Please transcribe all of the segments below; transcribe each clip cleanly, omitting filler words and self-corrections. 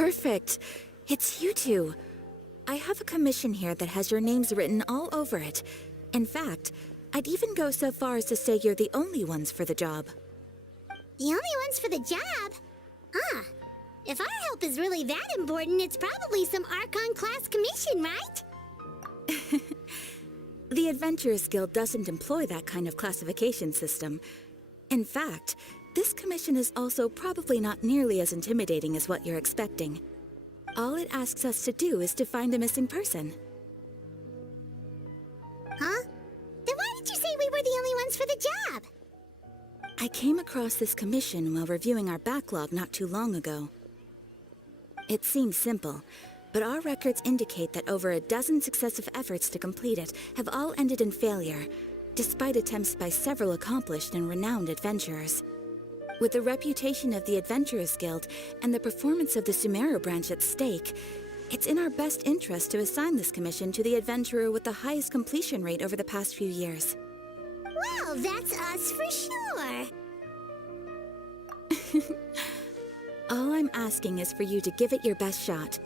Perfect. It's you two. I have a commission here that has your names written all over it. In fact, I'd even go so far as to say you're the only ones for the job. The only ones for the job? Huh. If our help is really that important, it's probably some Archon class commission, right? The Adventurers Guild doesn't employ that kind of classification system. In fact, this commission is also probably not nearly as intimidating as what you're expecting. All it asks us to do is to find a missing person. Huh? Then why did you say we were the only ones for the job? I came across this commission while reviewing our backlog not too long ago. It seems simple, but our records indicate that over a dozen successive efforts to complete it have all ended in failure, despite attempts by several accomplished and renowned adventurers. With the reputation of the Adventurers Guild and the performance of the Sumeru branch at stake, it's in our best interest to assign this commission to the adventurer with the highest completion rate over the past few years. Well, that's us for sure. All I'm asking is for you to give it your best shot.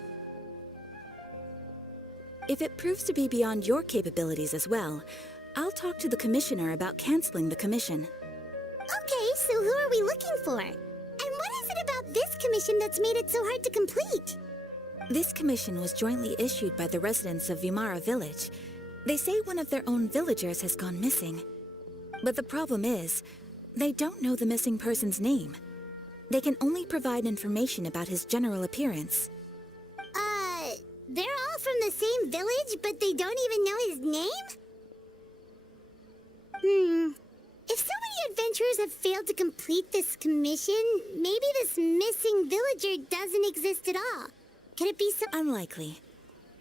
If it proves to be beyond your capabilities as well, I'll talk to the commissioner about canceling the commission. Okay, so who are we looking for? And what is it about this commission that's made it so hard to complete? This commission was jointly issued by the residents of Vimara Village. They say one of their own villagers has gone missing. But the problem is, they don't know the missing person's name. They can only provide information about his general appearance. They're all from the same village, but they don't even know his name? If so many adventurers have failed to complete this commission, maybe this missing villager doesn't exist at all. Could it be some— Unlikely.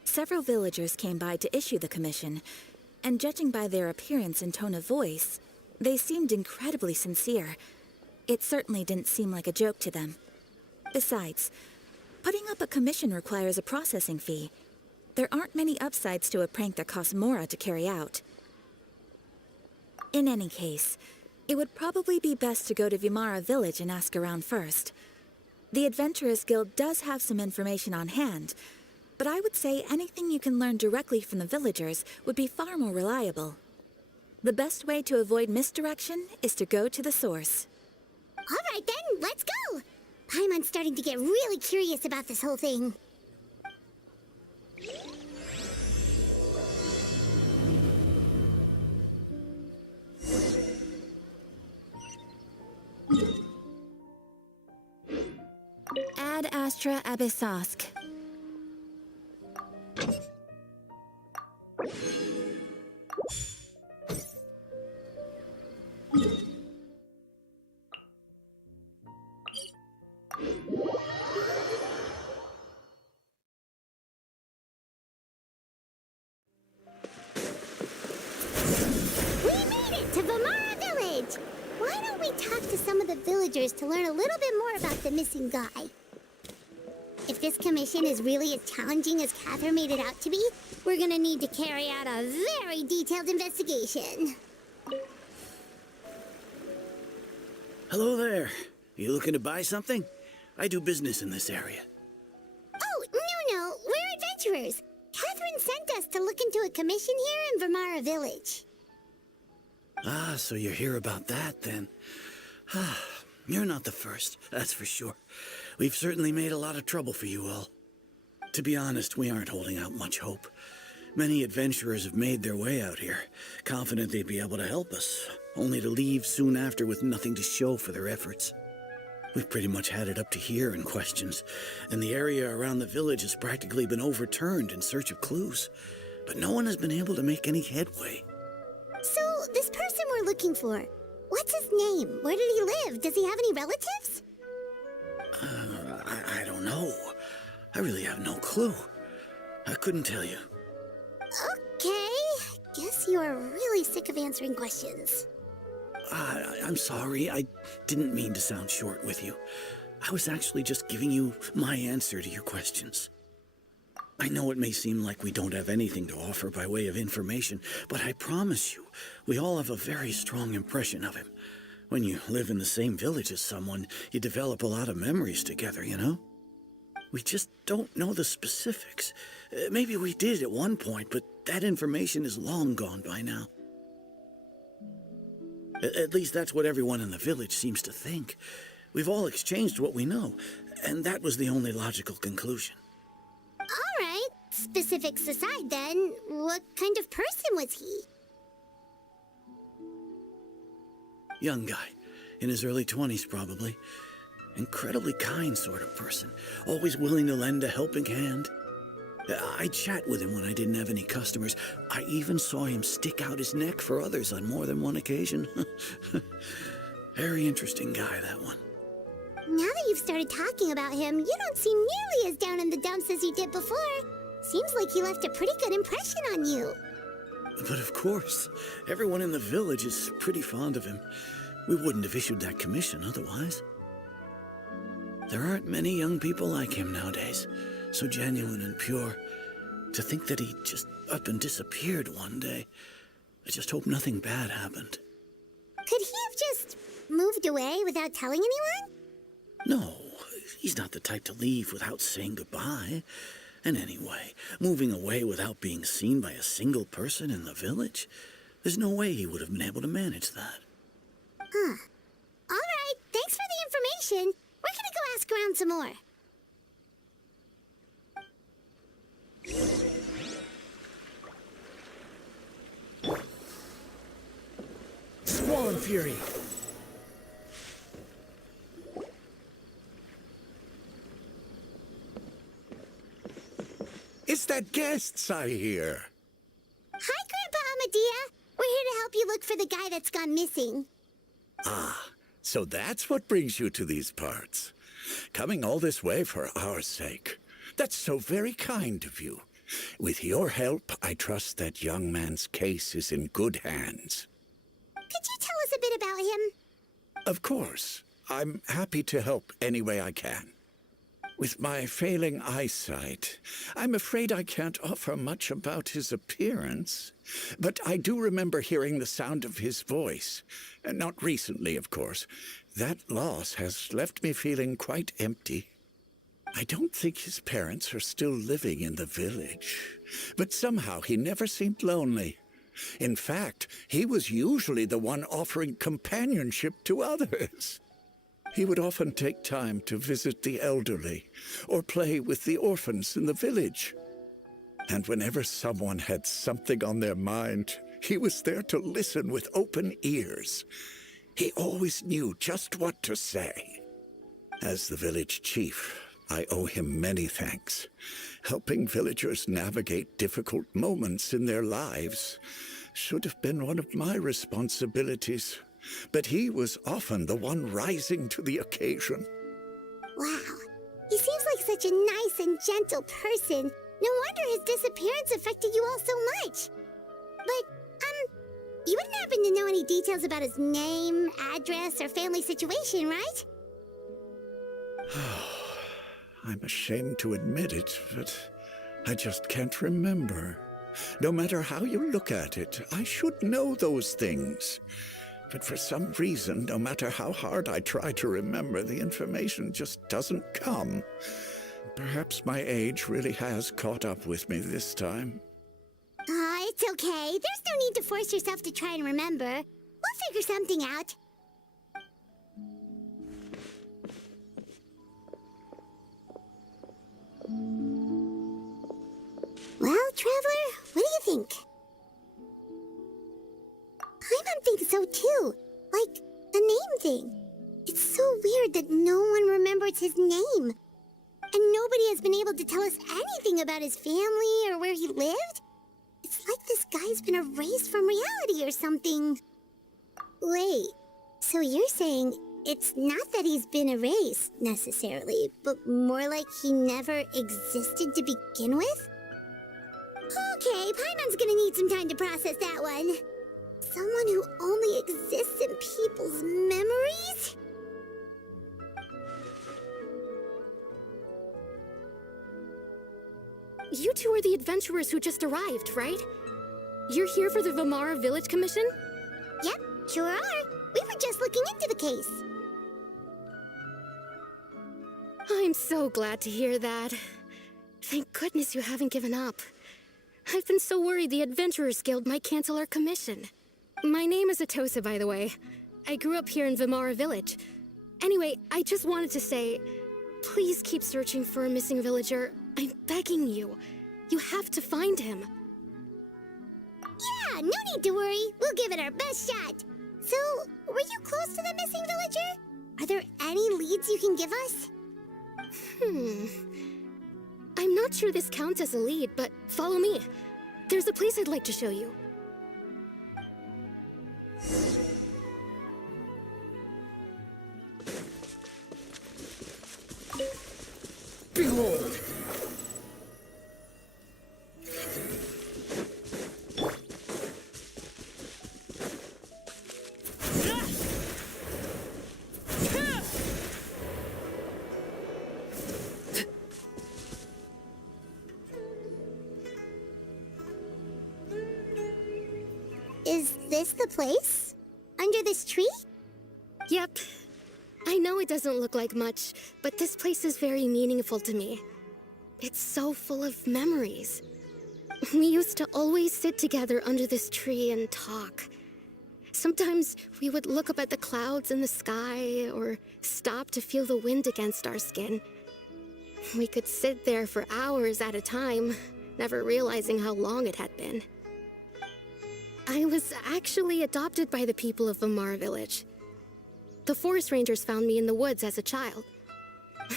Several villagers came by to issue the commission, and judging by their appearance and tone of voice, they seemed incredibly sincere. It certainly didn't seem like a joke to them. Besides, putting up a commission requires a processing fee. There aren't many upsides to a prank that costs Mora to carry out. In any case, it would probably be best to go to Vimara Village and ask around first. The Adventurers Guild does have some information on hand, but I would say anything you can learn directly from the villagers would be far more reliable. The best way to avoid misdirection is to go to the source. All right then, let's go! Paimon's starting to get really curious about this whole thing. Ad Astra Abyssosk. To learn a little bit more about the missing guy. If this commission is really as challenging as Catherine made it out to be, we're gonna need to carry out a very detailed investigation. Hello there. You looking to buy something? I do business in this area. Oh, no, we're adventurers. Catherine sent us to look into a commission here in Vimara Village. Ah, so you're here about that then. You're not the first, that's for sure. We've certainly made a lot of trouble for you all. To be honest, we aren't holding out much hope. Many adventurers have made their way out here, confident they'd be able to help us, only to leave soon after with nothing to show for their efforts. We've pretty much had it up to here in questions, and the area around the village has practically been overturned in search of clues. But no one has been able to make any headway. So, this person we're looking for, what's his name? Where did he live? Does he have any relatives? I don't know. I really have no clue. I couldn't tell you. Okay. Guess you are really sick of answering questions. I'm sorry. I didn't mean to sound short with you. I was actually just giving you my answer to your questions. I know it may seem like we don't have anything to offer by way of information, but I promise you, we all have a very strong impression of him. When you live in the same village as someone, you develop a lot of memories together, you know? We just don't know the specifics. Maybe we did at one point, but that information is long gone by now. At least that's what everyone in the village seems to think. We've all exchanged what we know, and that was the only logical conclusion. All right, specifics aside then, what kind of person was he? Young guy, in his early 20s probably. Incredibly kind sort of person, always willing to lend a helping hand. I'd chat with him when I didn't have any customers. I even saw him stick out his neck for others on more than one occasion. Very interesting guy, that one. Now that you've started talking about him, you don't seem nearly as down in the dumps as you did before. Seems like he left a pretty good impression on you. But of course, everyone in the village is pretty fond of him. We wouldn't have issued that commission otherwise. There aren't many young people like him nowadays, so genuine and pure. To think that he just up and disappeared one day. I just hope nothing bad happened. Could he have just moved away without telling anyone? No, he's not the type to leave without saying goodbye. And anyway, moving away without being seen by a single person in the village, there's no way he would have been able to manage that. Huh. All right, thanks for the information. We're gonna go ask around some more. Squall Fury. It's that guests I hear. Hi, Grandpa Amadea. We're here to help you look for the guy that's gone missing. Ah, so that's what brings you to these parts. Coming all this way for our sake. That's so very kind of you. With your help, I trust that young man's case is in good hands. Could you tell us a bit about him? Of course. I'm happy to help any way I can. With my failing eyesight, I'm afraid I can't offer much about his appearance. But I do remember hearing the sound of his voice. Not recently, of course. That loss has left me feeling quite empty. I don't think his parents are still living in the village. But somehow he never seemed lonely. In fact, he was usually the one offering companionship to others. He would often take time to visit the elderly or play with the orphans in the village. And whenever someone had something on their mind, he was there to listen with open ears. He always knew just what to say. As the village chief, I owe him many thanks. Helping villagers navigate difficult moments in their lives should have been one of my responsibilities. But he was often the one rising to the occasion. Wow. He seems like such a nice and gentle person. No wonder his disappearance affected you all so much. But, you wouldn't happen to know any details about his name, address, or family situation, right? I'm ashamed to admit it, but I just can't remember. No matter how you look at it, I should know those things. But for some reason, no matter how hard I try to remember, the information just doesn't come. Perhaps my age really has caught up with me this time. It's okay. There's no need to force yourself to try and remember. We'll figure something out. Well, Traveler, what do you think? Paimon thinks so too. Like, the name thing. It's so weird that no one remembers his name. And nobody has been able to tell us anything about his family or where he lived. It's like this guy's been erased from reality or something. Wait, so you're saying it's not that he's been erased, necessarily, but more like he never existed to begin with? Okay, Paimon's gonna need some time to process that one. Someone who only exists in people's memories? You two are the adventurers who just arrived, right? You're here for the Vamara Village Commission? Yep, sure are. We were just looking into the case. I'm so glad to hear that. Thank goodness you haven't given up. I've been so worried the Adventurers Guild might cancel our commission. My name is Atosa, by the way. I grew up here in Vimara Village. Anyway, I just wanted to say, please keep searching for a missing villager. I'm begging you. You have to find him. Yeah, no need to worry. We'll give it our best shot. So, were you close to the missing villager? Are there any leads you can give us? I'm not sure this counts as a lead, but follow me. There's a place I'd like to show you. Behold! Is this the place? Under this tree? Yep. I know it doesn't look like much, but this place is very meaningful to me. It's so full of memories. We used to always sit together under this tree and talk. Sometimes we would look up at the clouds in the sky or stop to feel the wind against our skin. We could sit there for hours at a time, never realizing how long it had been. I was actually adopted by the people of Vimara Village. The forest rangers found me in the woods as a child.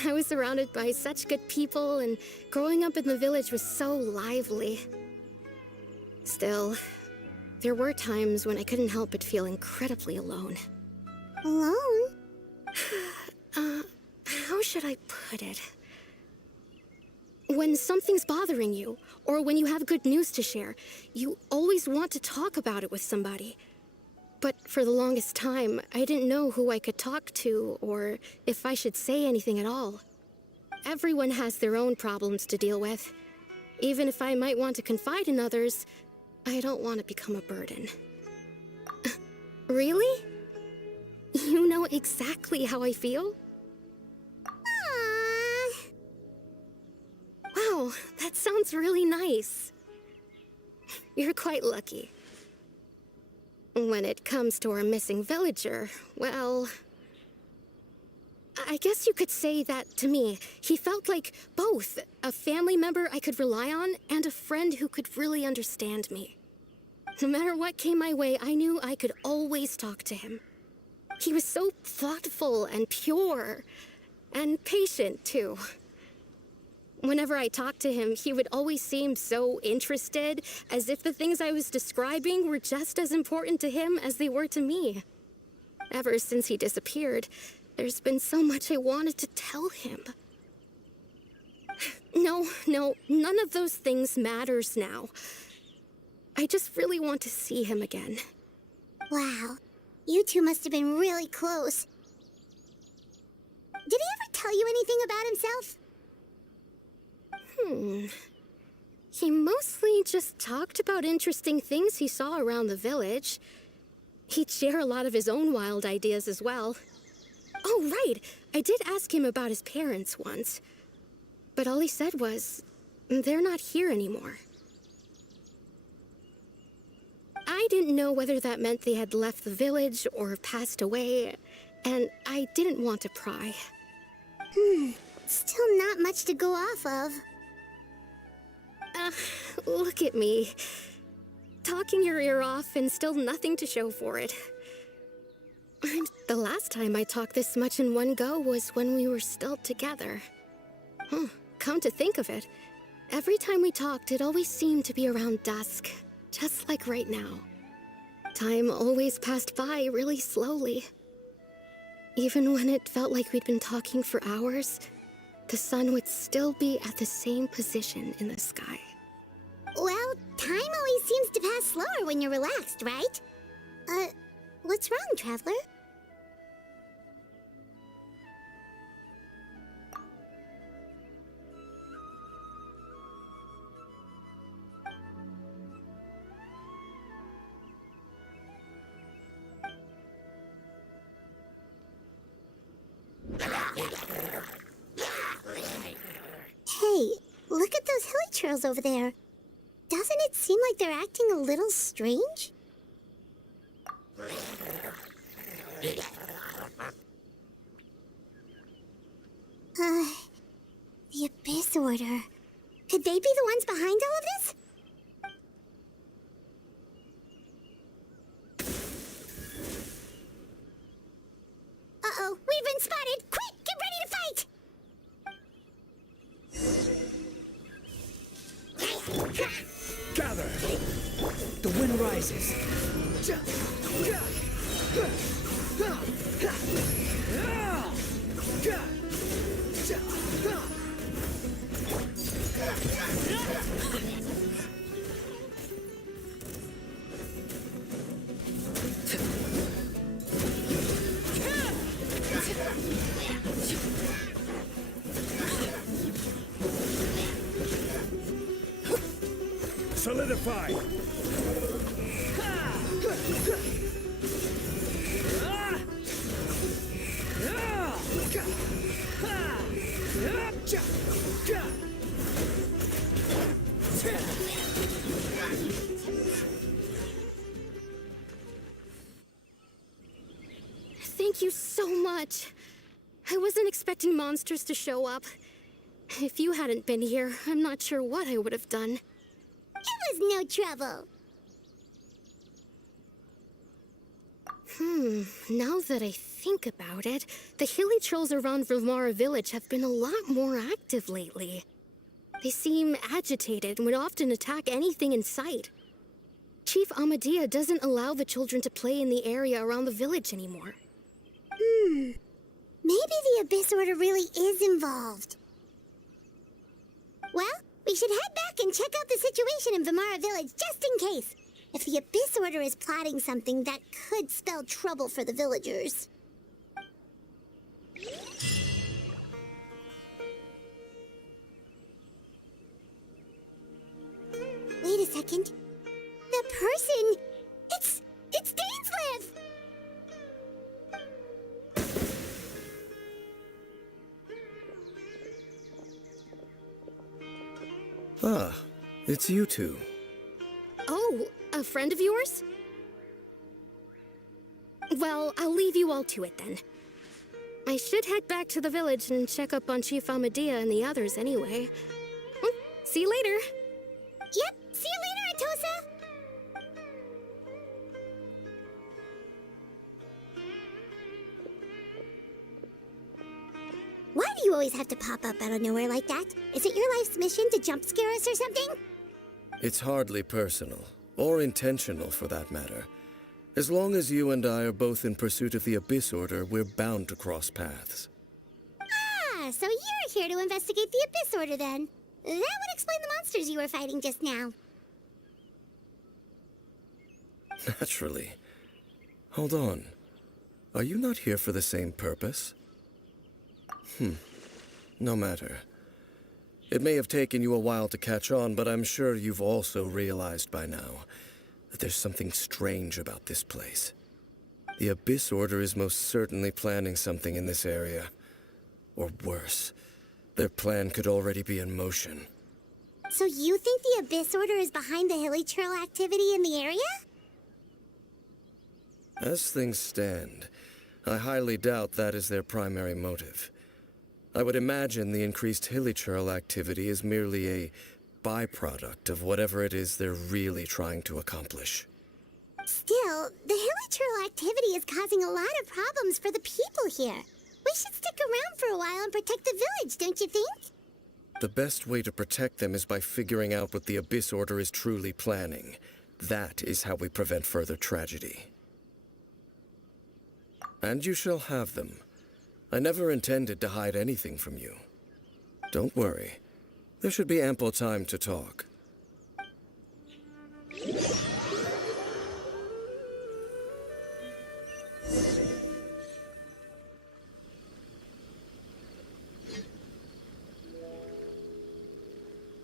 I was surrounded by such good people, and growing up in the village was so lively. Still, there were times when I couldn't help but feel incredibly alone. Alone? How should I put it? When something's bothering you, or when you have good news to share, you always want to talk about it with somebody. But for the longest time, I didn't know who I could talk to, or if I should say anything at all. Everyone has their own problems to deal with. Even if I might want to confide in others, I don't want to become a burden. Really? You know exactly how I feel? Aww. Wow, that sounds really nice. You're quite lucky. When it comes to our missing villager, well, I guess you could say that to me. He felt like both a family member I could rely on and a friend who could really understand me. No matter what came my way, I knew I could always talk to him. He was so thoughtful and pure, and patient too. Whenever I talked to him, he would always seem so interested, as if the things I was describing were just as important to him as they were to me. Ever since he disappeared, there's been so much I wanted to tell him. No, none of those things matters now. I just really want to see him again. Wow. You two must have been really close. Did he ever tell you anything about himself? He mostly just talked about interesting things he saw around the village. He'd share a lot of his own wild ideas as well. Oh, right! I did ask him about his parents once. But all he said was, they're not here anymore. I didn't know whether that meant they had left the village or passed away, and I didn't want to pry. Still not much to go off of. Look at me. Talking your ear off and still nothing to show for it. The last time I talked this much in one go was when we were still together. Come to think of it, every time we talked, it always seemed to be around dusk, just like right now. Time always passed by really slowly. Even when it felt like we'd been talking for hours, the sun would still be at the same position in the sky. Well, time always seems to pass slower when you're relaxed, right? What's wrong, Traveler? trails over there. Doesn't it seem like they're acting a little strange? The Abyss Order. Could they be the ones behind all of this? Uh-oh, we've been spotted! Quick, get ready to fight! Gather! The wind rises. Solidify! Thank you so much. I wasn't expecting monsters to show up. If you hadn't been here, I'm not sure what I would have done. It was no trouble. Now that I think about it, the hilly trolls around Vilmara village have been a lot more active lately. They seem agitated and would often attack anything in sight. Chief Amadea doesn't allow the children to play in the area around the village anymore. Maybe the Abyss Order really is involved. Well, we should head back and check out the situation in Vilmara village just in case. If the Abyss Order is plotting something that could spell trouble for the villagers. Wait a second. The person... It's Dainslev! Ah, it's you two. Oh, a friend of yours? Well, I'll leave you all to it then. I should head back to the village and check up on Chief Amadea and the others anyway. See you later. Yep, see you later, Atosa! Why do you always have to pop up out of nowhere like that? Is it your life's mission to jump scare us or something? It's hardly personal, or intentional for that matter. As long as you and I are both in pursuit of the Abyss Order, we're bound to cross paths. Ah, so you're here to investigate the Abyss Order then. That would explain the monsters you were fighting just now. Naturally. Hold on. Are you not here for the same purpose? No matter. It may have taken you a while to catch on, but I'm sure you've also realized by now that there's something strange about this place. The Abyss Order is most certainly planning something in this area. Or worse, their plan could already be in motion. So you think the Abyss Order is behind the hilly trail activity in the area? As things stand, I highly doubt that is their primary motive. I would imagine the increased hilly trail activity is merely a byproduct of whatever it is they're really trying to accomplish. Still, the hilly trail activity is causing a lot of problems for the people here. We should stick around for a while and protect the village, don't you think? The best way to protect them is by figuring out what the Abyss Order is truly planning. That is how we prevent further tragedy. And you shall have them. I never intended to hide anything from you. Don't worry. There should be ample time to talk.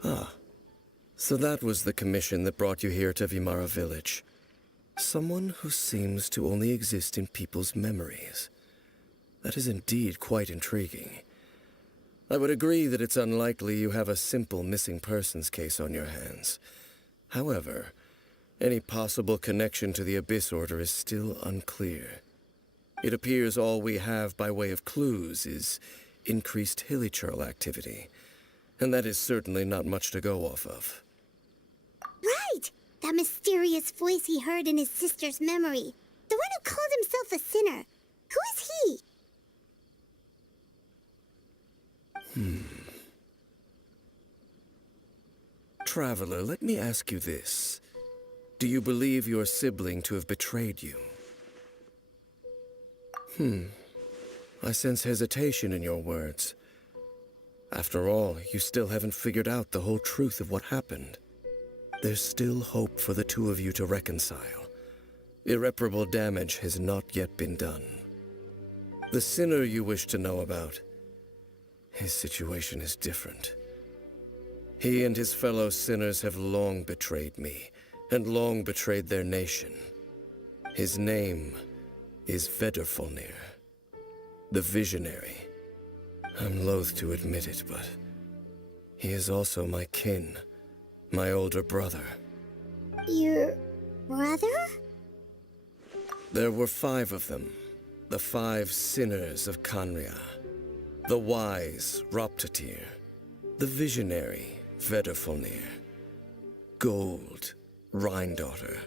Ah. So that was the commission that brought you here to Vilmara village. Someone who seems to only exist in people's memories. That is indeed quite intriguing. I would agree that it's unlikely you have a simple missing persons case on your hands. However, any possible connection to the Abyss Order is still unclear. It appears all we have by way of clues is increased hilichurl activity, and that is certainly not much to go off of. Right! That mysterious voice he heard in his sister's memory. The one who called himself a sinner. Who is he? Traveler, let me ask you this. Do you believe your sibling to have betrayed you? I sense hesitation in your words. After all, you still haven't figured out the whole truth of what happened. There's still hope for the two of you to reconcile. Irreparable damage has not yet been done. The sinner you wish to know about, his situation is different. He and his fellow sinners have long betrayed me, and long betrayed their nation. His name is Vedrfolnir, the Visionary. I'm loath to admit it, but he is also my kin, my older brother. Your brother? There were 5 of them, the 5 sinners of Khaenri'ah. The wise Roptatyr, the visionary Vedrfolnir, Gold Rhindaughter,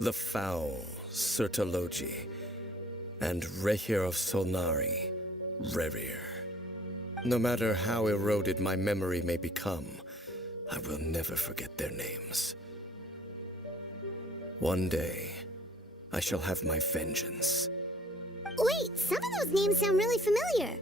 the foul Sertologi, and Rehir of Solnari, Rerir. No matter how eroded my memory may become, I will never forget their names. One day, I shall have my vengeance. Wait, some of those names sound really familiar.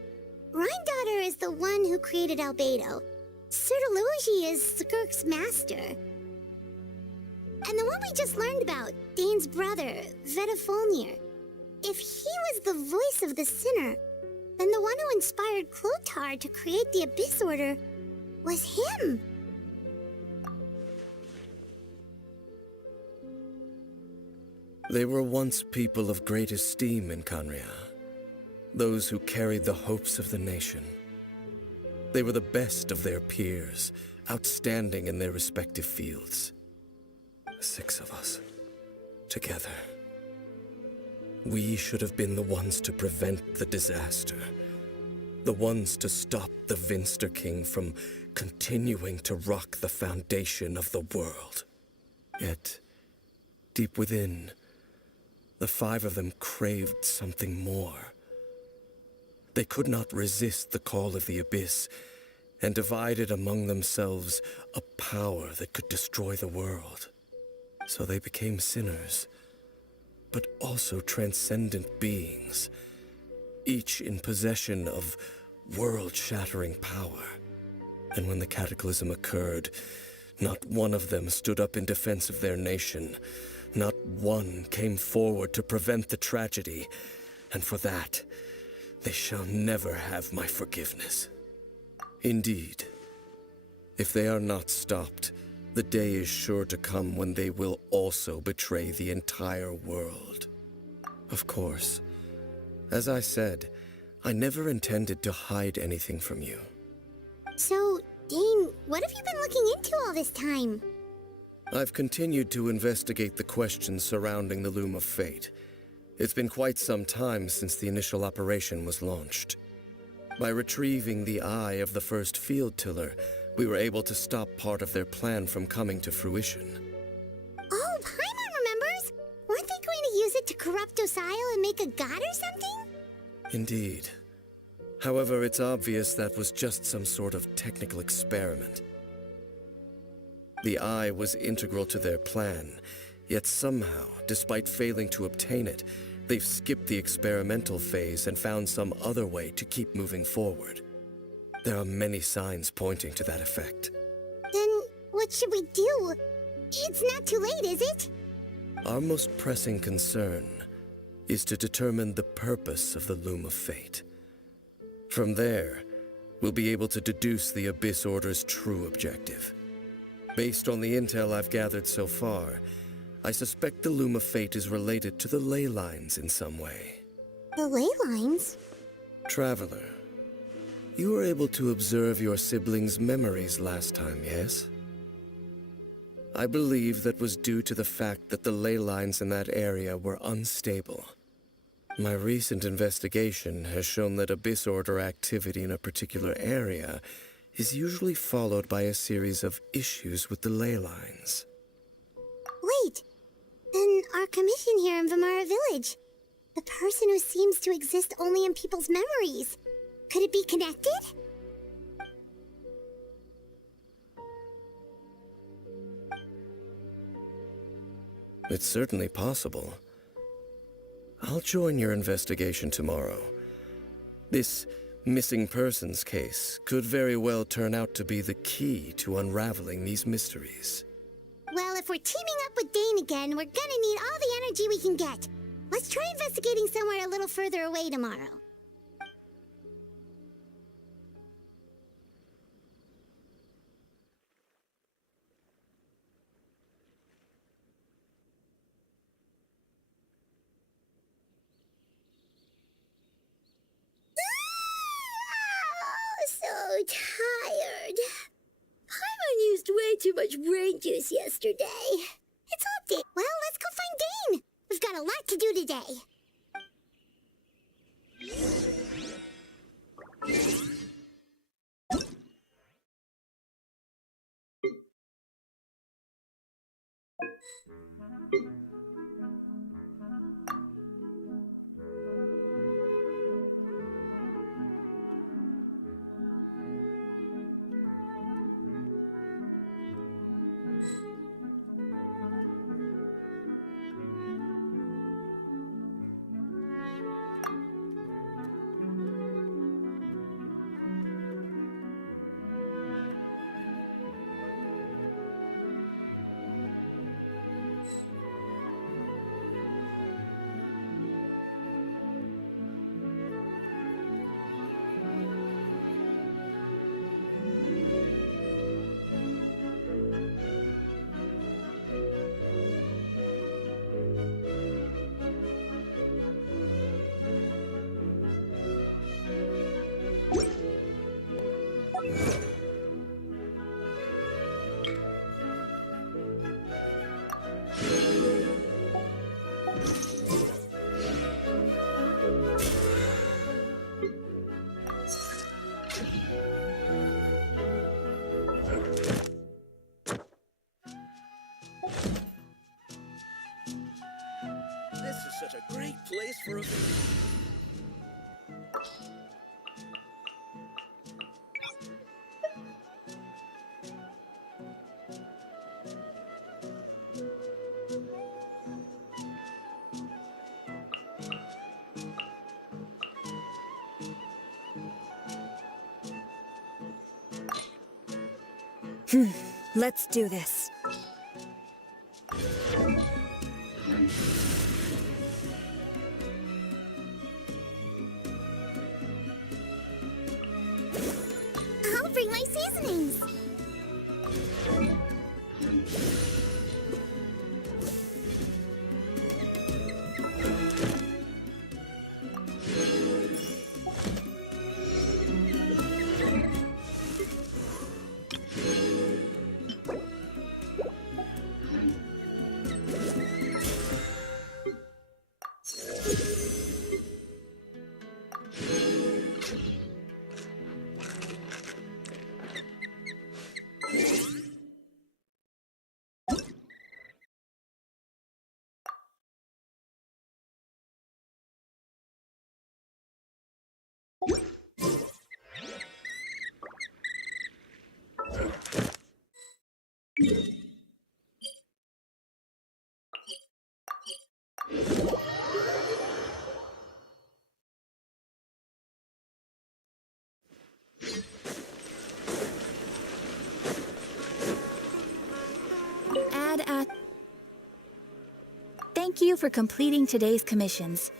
Rhindaughter is the one who created Albedo. Sertologi is Skirk's master. And the one we just learned about, Dane's brother, Vedrfolnir. If he was the voice of the sinner, then the one who inspired Clothar to create the Abyss Order was him. They were once people of great esteem in Khaenri'ah, those who carried the hopes of the nation. They were the best of their peers, outstanding in their respective fields. 6 of us, together. We should have been the ones to prevent the disaster, the ones to stop the Vinster King from continuing to rock the foundation of the world. Yet, deep within, the 5 of them craved something more. They could not resist the call of the Abyss, and divided among themselves a power that could destroy the world. So they became sinners, but also transcendent beings, each in possession of world-shattering power. And when the cataclysm occurred, not one of them stood up in defense of their nation. Not one came forward to prevent the tragedy, and for that, they shall never have my forgiveness. Indeed, if they are not stopped, the day is sure to come when they will also betray the entire world. Of course, as I said, I never intended to hide anything from you. So, Dane, what have you been looking into all this time? I've continued to investigate the questions surrounding the Loom of Fate. It's been quite some time since the initial operation was launched. By retrieving the eye of the first field tiller, we were able to stop part of their plan from coming to fruition. Oh, Paimon remembers! Weren't they going to use it to corrupt Osile and make a god or something? Indeed. However, it's obvious that was just some sort of technical experiment. The eye was integral to their plan, yet somehow, despite failing to obtain it, they've skipped the experimental phase and found some other way to keep moving forward. There are many signs pointing to that effect. Then, what should we do? It's not too late, is it? Our most pressing concern is to determine the purpose of the Loom of Fate. From there, we'll be able to deduce the Abyss Order's true objective. Based on the intel I've gathered so far, I suspect the Loom of Fate is related to the ley lines in some way. The ley lines? Traveler, You were able to observe your siblings' memories last time, yes? I believe that was due to the fact that the ley lines in that area were unstable. My recent investigation has shown that Abyss Order activity in a particular area is usually followed by a series of issues with the ley lines. Wait, then our commission here in Vimara Village, the person who seems to exist only in people's memories, could it be connected? It's certainly possible. I'll join your investigation tomorrow. This missing persons case could very well turn out to be the key to unraveling these mysteries. Well, if we're teaming up with Dane again, we're gonna need all the energy we can get. Let's try investigating somewhere a little further away tomorrow. So tired. Paimon used way too much brain juice yesterday. It's hump day. Well, let's go find Dane. We've got a lot to do today. This is such a great place for a... Let's do this. I'll bring my seasonings. Thank you for completing today's commissions.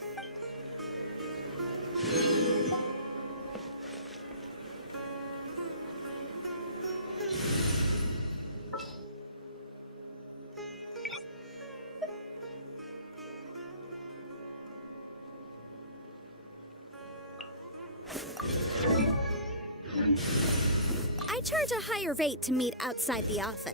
charge a higher rate to meet outside the office.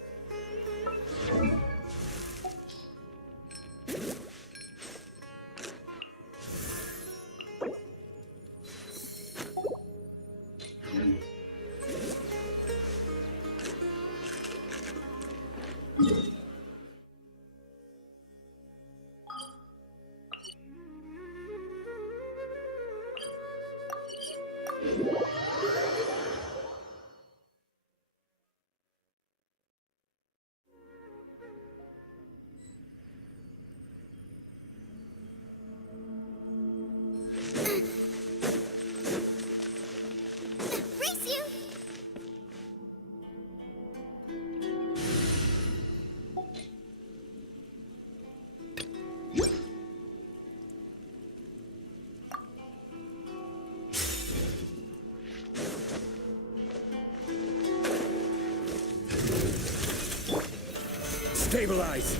Stabilize!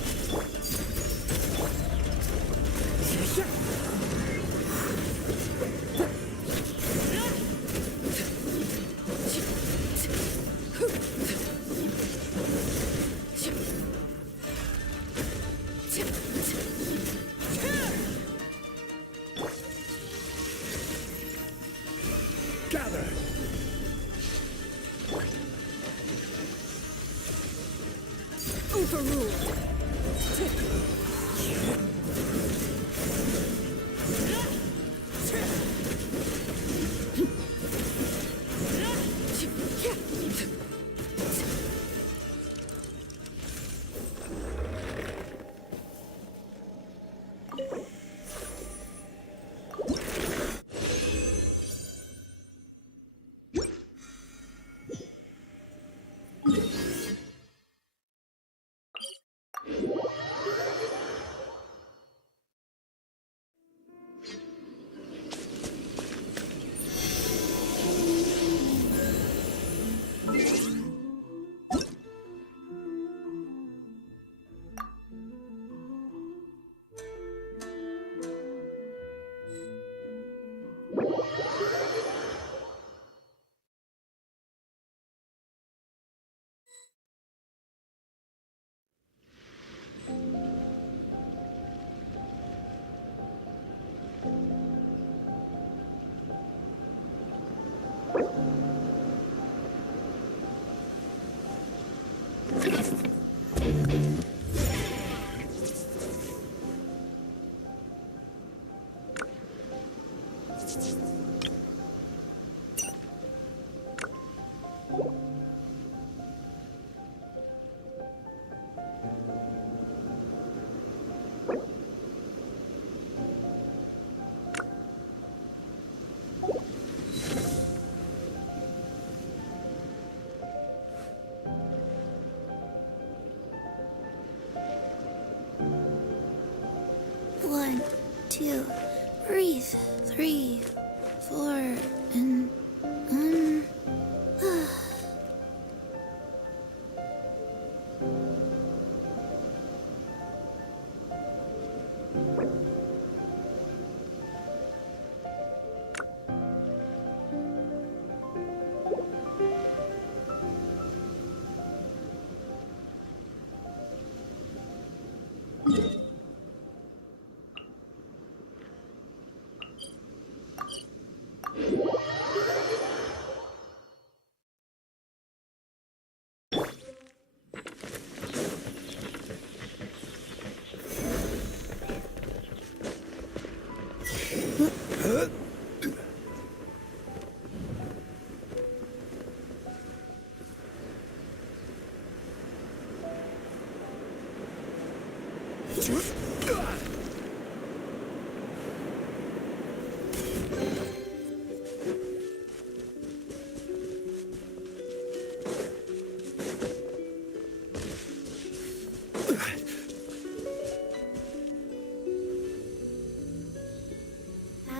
Gather! Overruled. One, two, breathe. 3, 4, and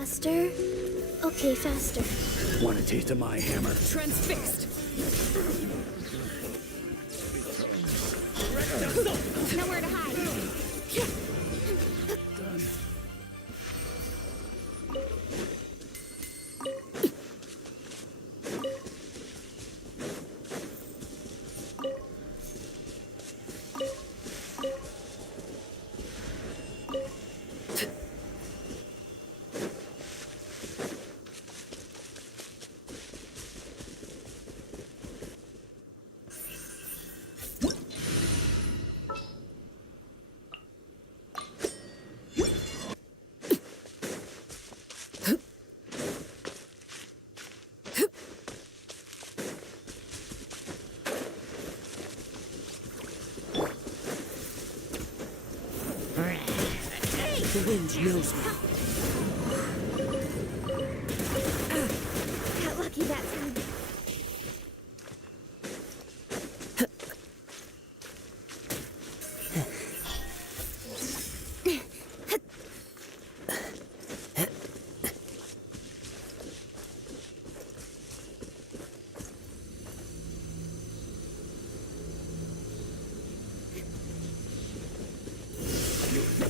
faster? Okay, faster. Want a taste of my hammer? Transfixed. Nowhere to hide. The wind knows me. Got lucky that time.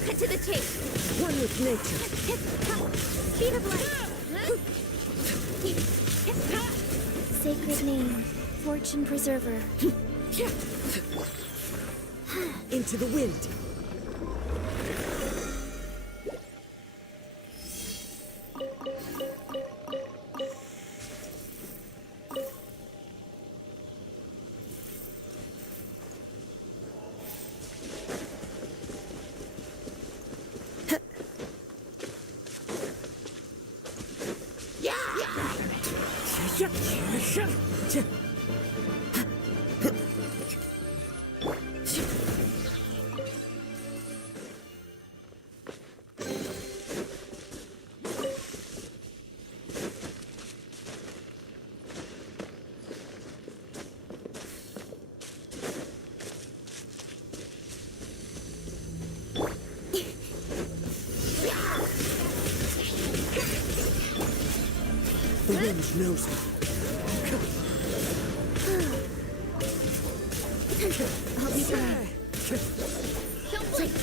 Cut to the chase. One with nature. Speed of light. Sacred name, fortune preserver. Into the wind. The wind knows me. I'll be fine. Don't blink.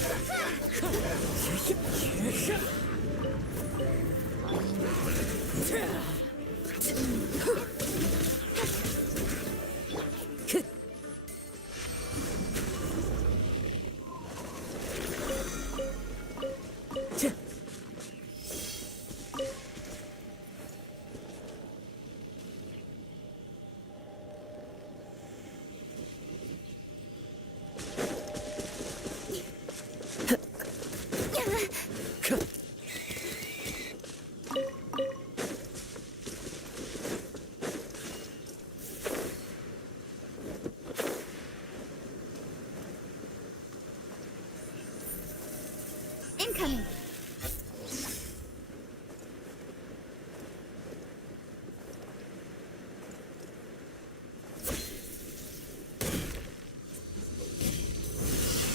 Incoming.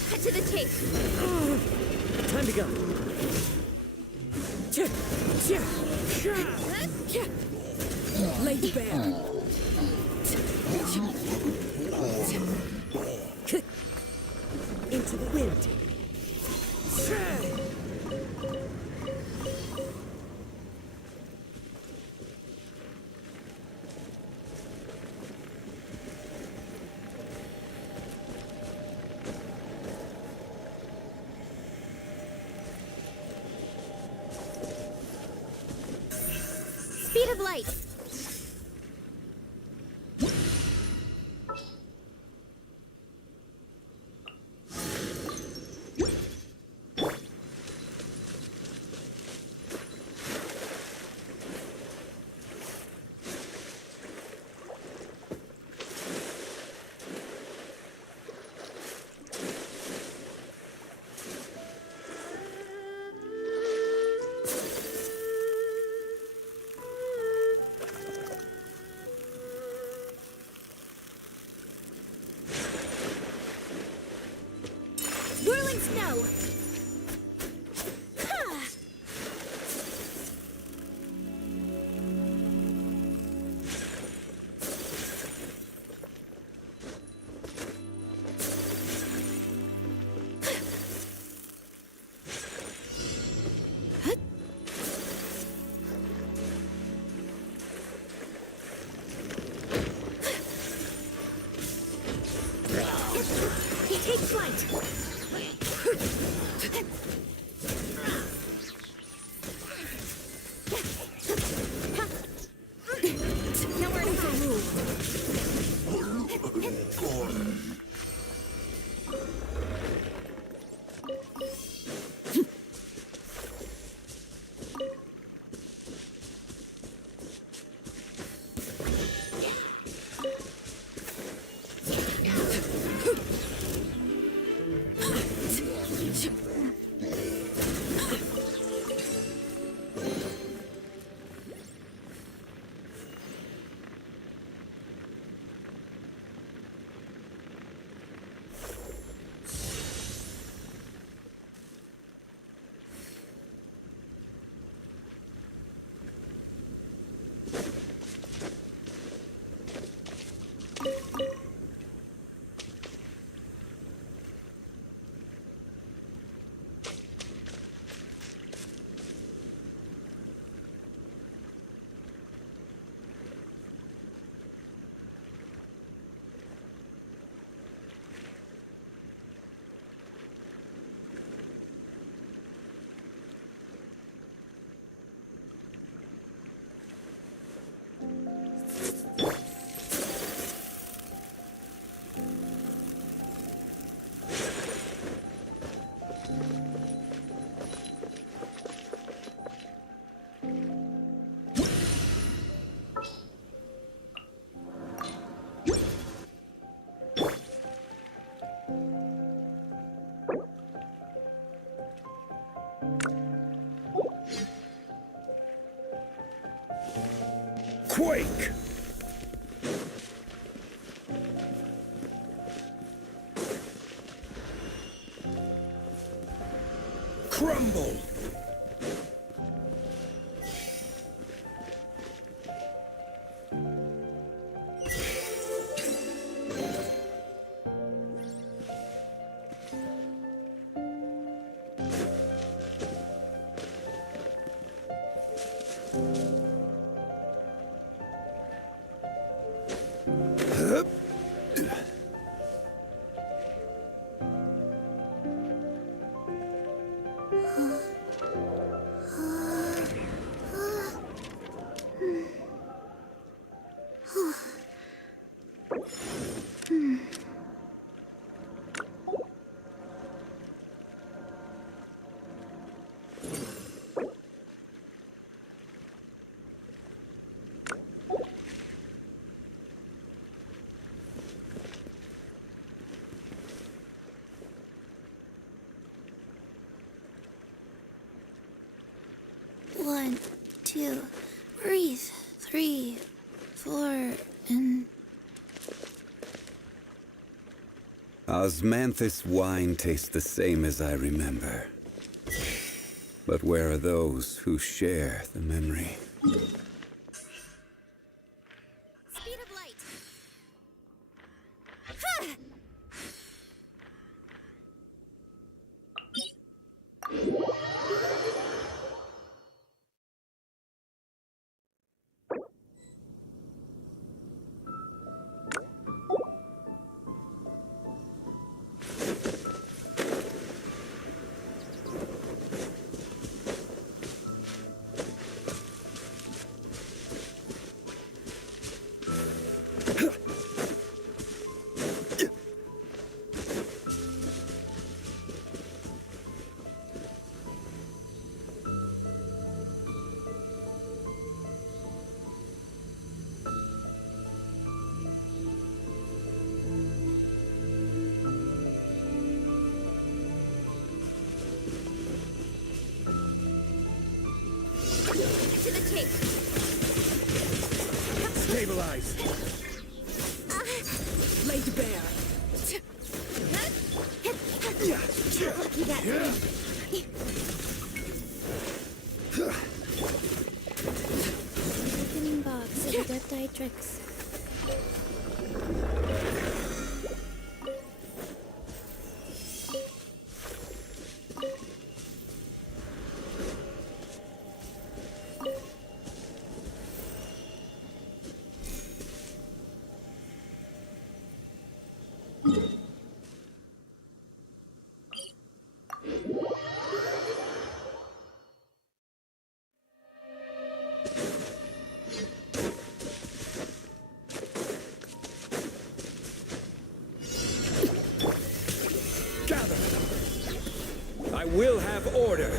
Cut to the chase. Time to go. Laid bare. Into the wind. Speed of light. Whirling snow! Take flight. Nowhere to move. Awake! Crumble! One, two, breathe. 3, 4, and... Osmanthus wine tastes the same as I remember. But where are those who share the memory? Speed of light. Stabilize. Laid bare. Opening box of the dead tricks. I will have order.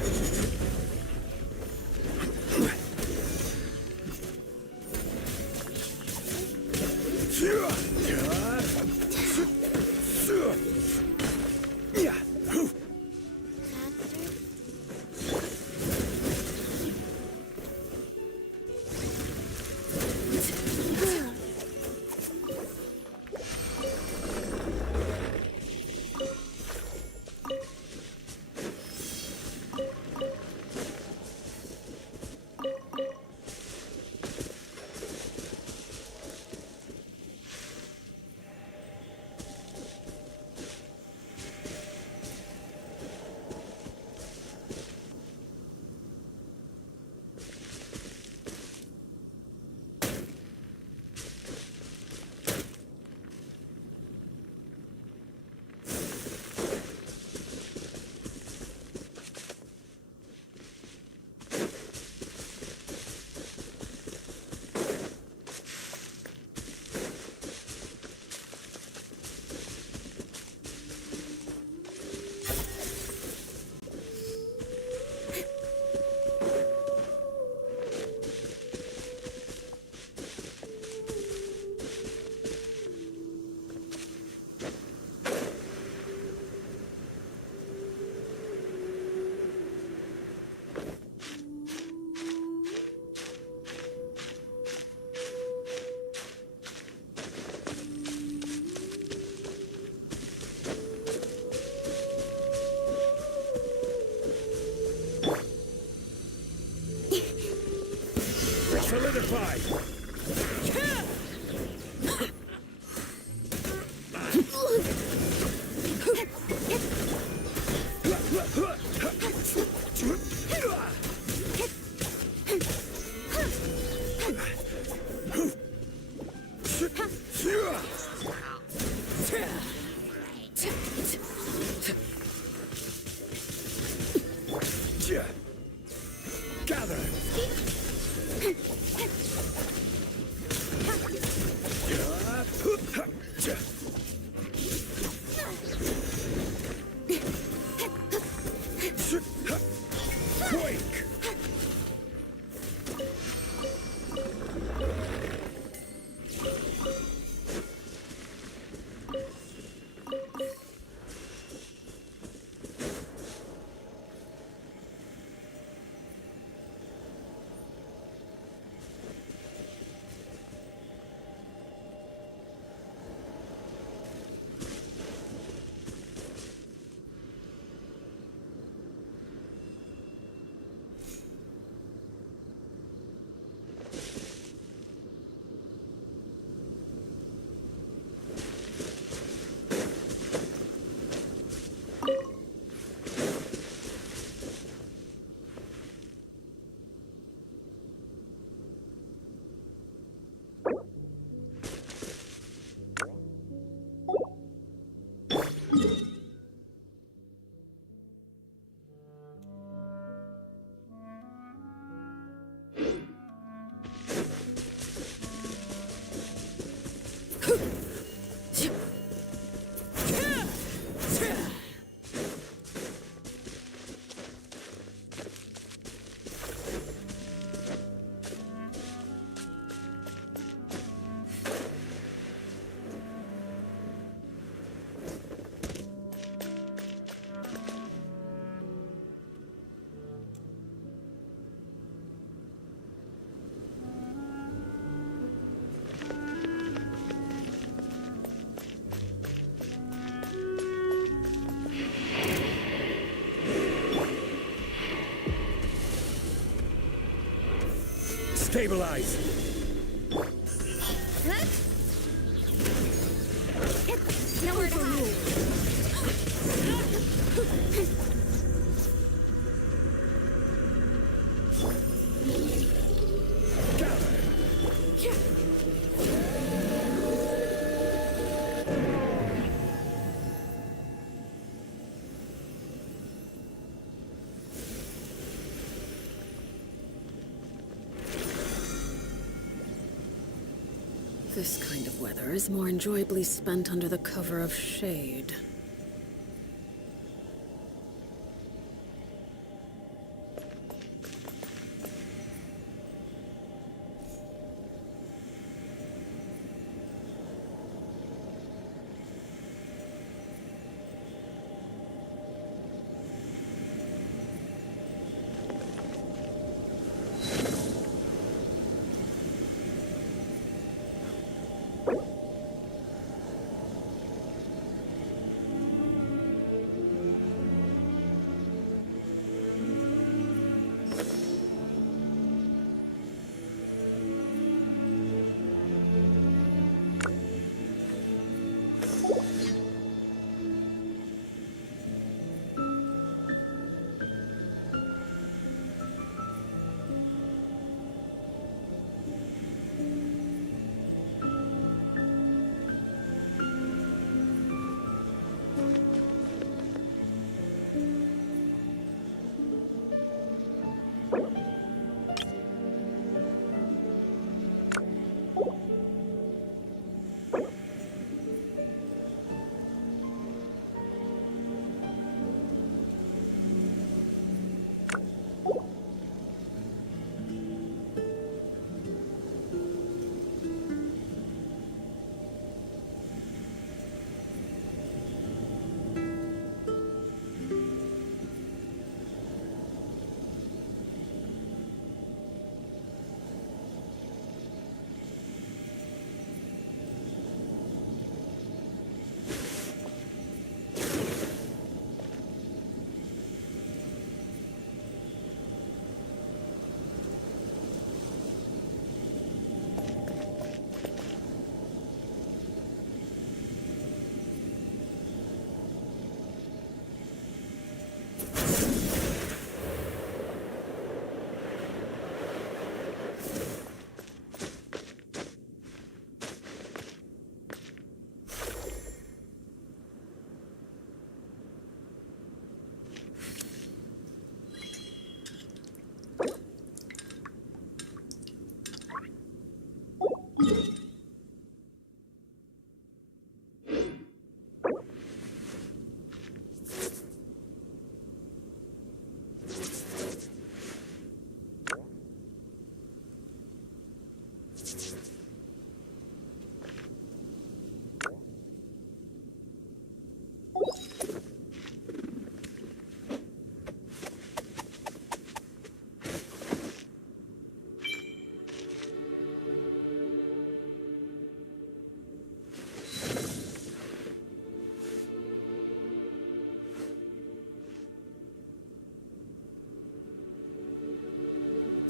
Gather! Quake! Stabilize! Nowhere to hide. This kind of weather is more enjoyably spent under the cover of shade.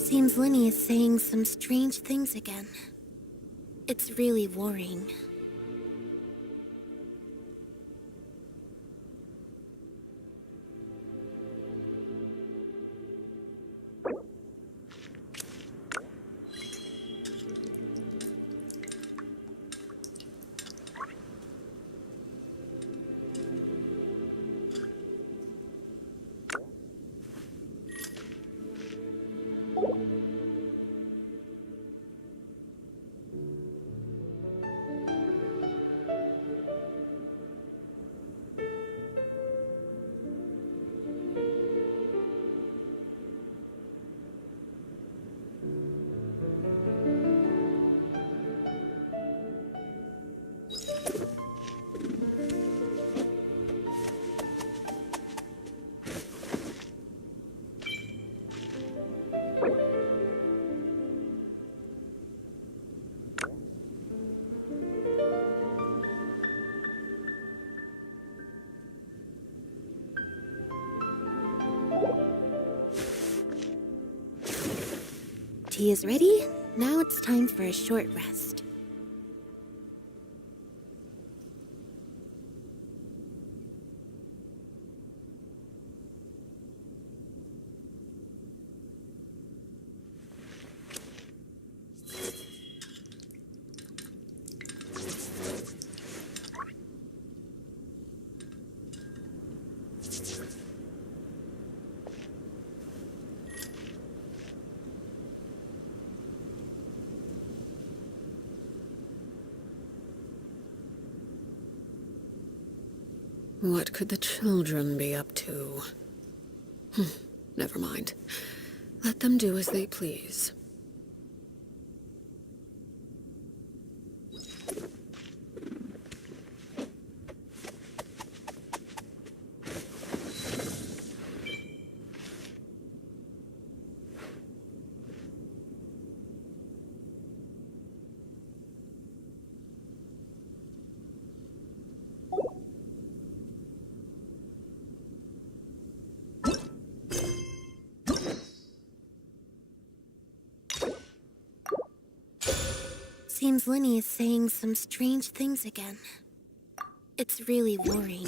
Seems Lenny is saying some strange things again. It's really worrying. Tea is ready. Now it's time for a short rest. What could the children be up to? Never mind. Let them do as they please. Seems Lenny is saying some strange things again. It's really worrying.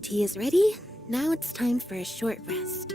Tea is ready. Now it's time for a short rest.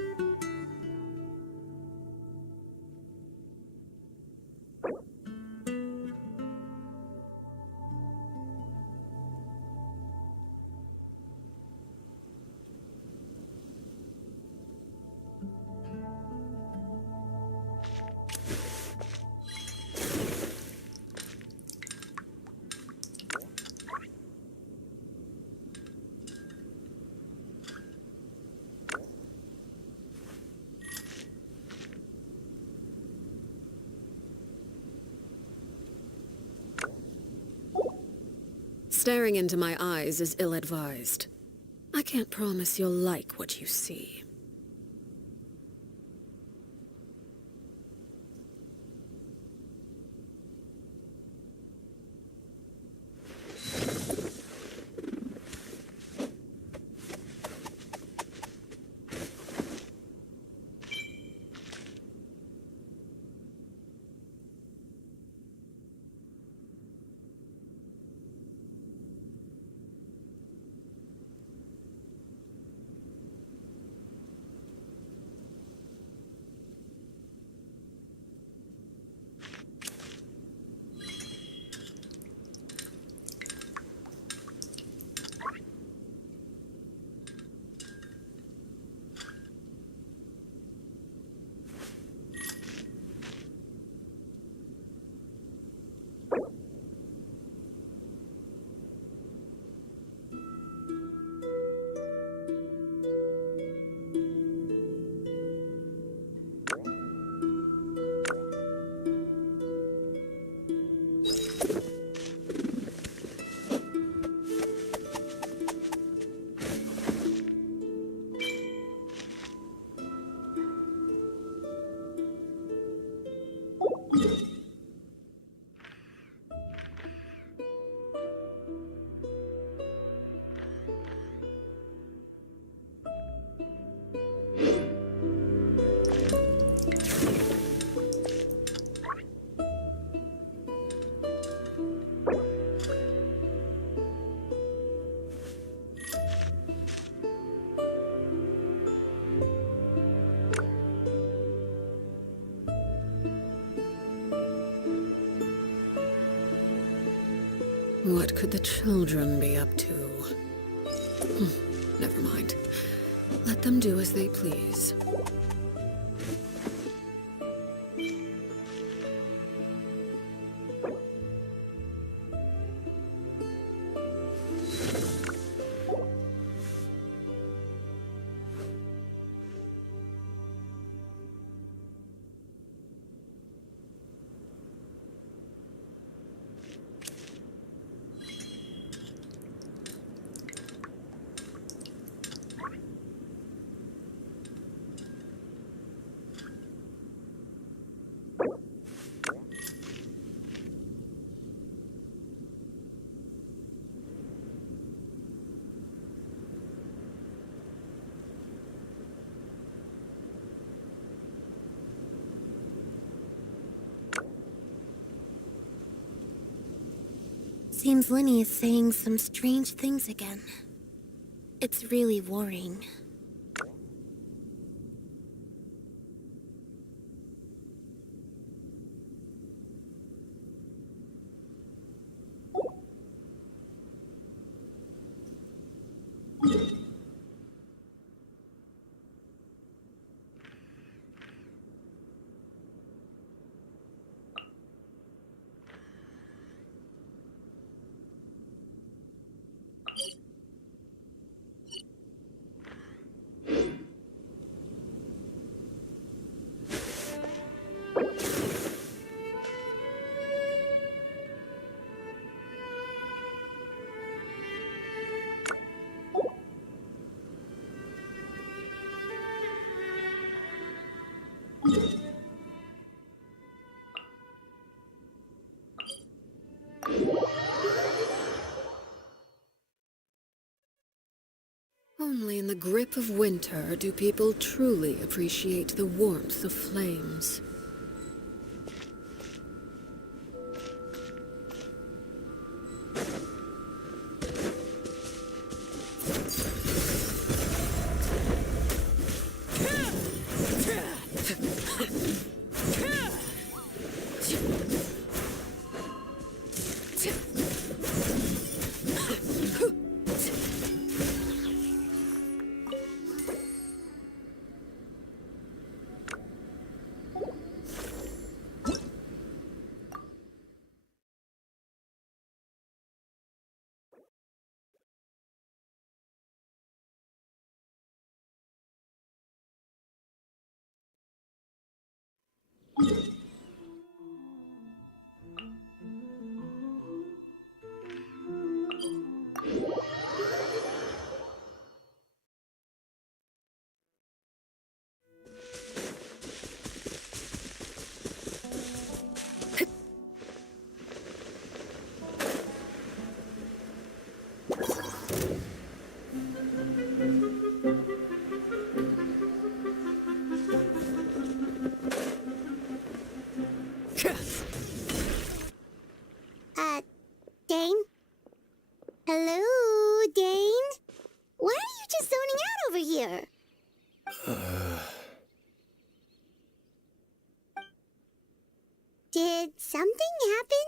Staring into my eyes is ill-advised. I can't promise you'll like what you see. What could the children be up to? Never mind. Let them do as they please. Seems Lenny is saying some strange things again. It's really worrying. Only in the grip of winter do people truly appreciate the warmth of flames. Dane? Hello, Dane? Why are you just zoning out over here? Did something happen?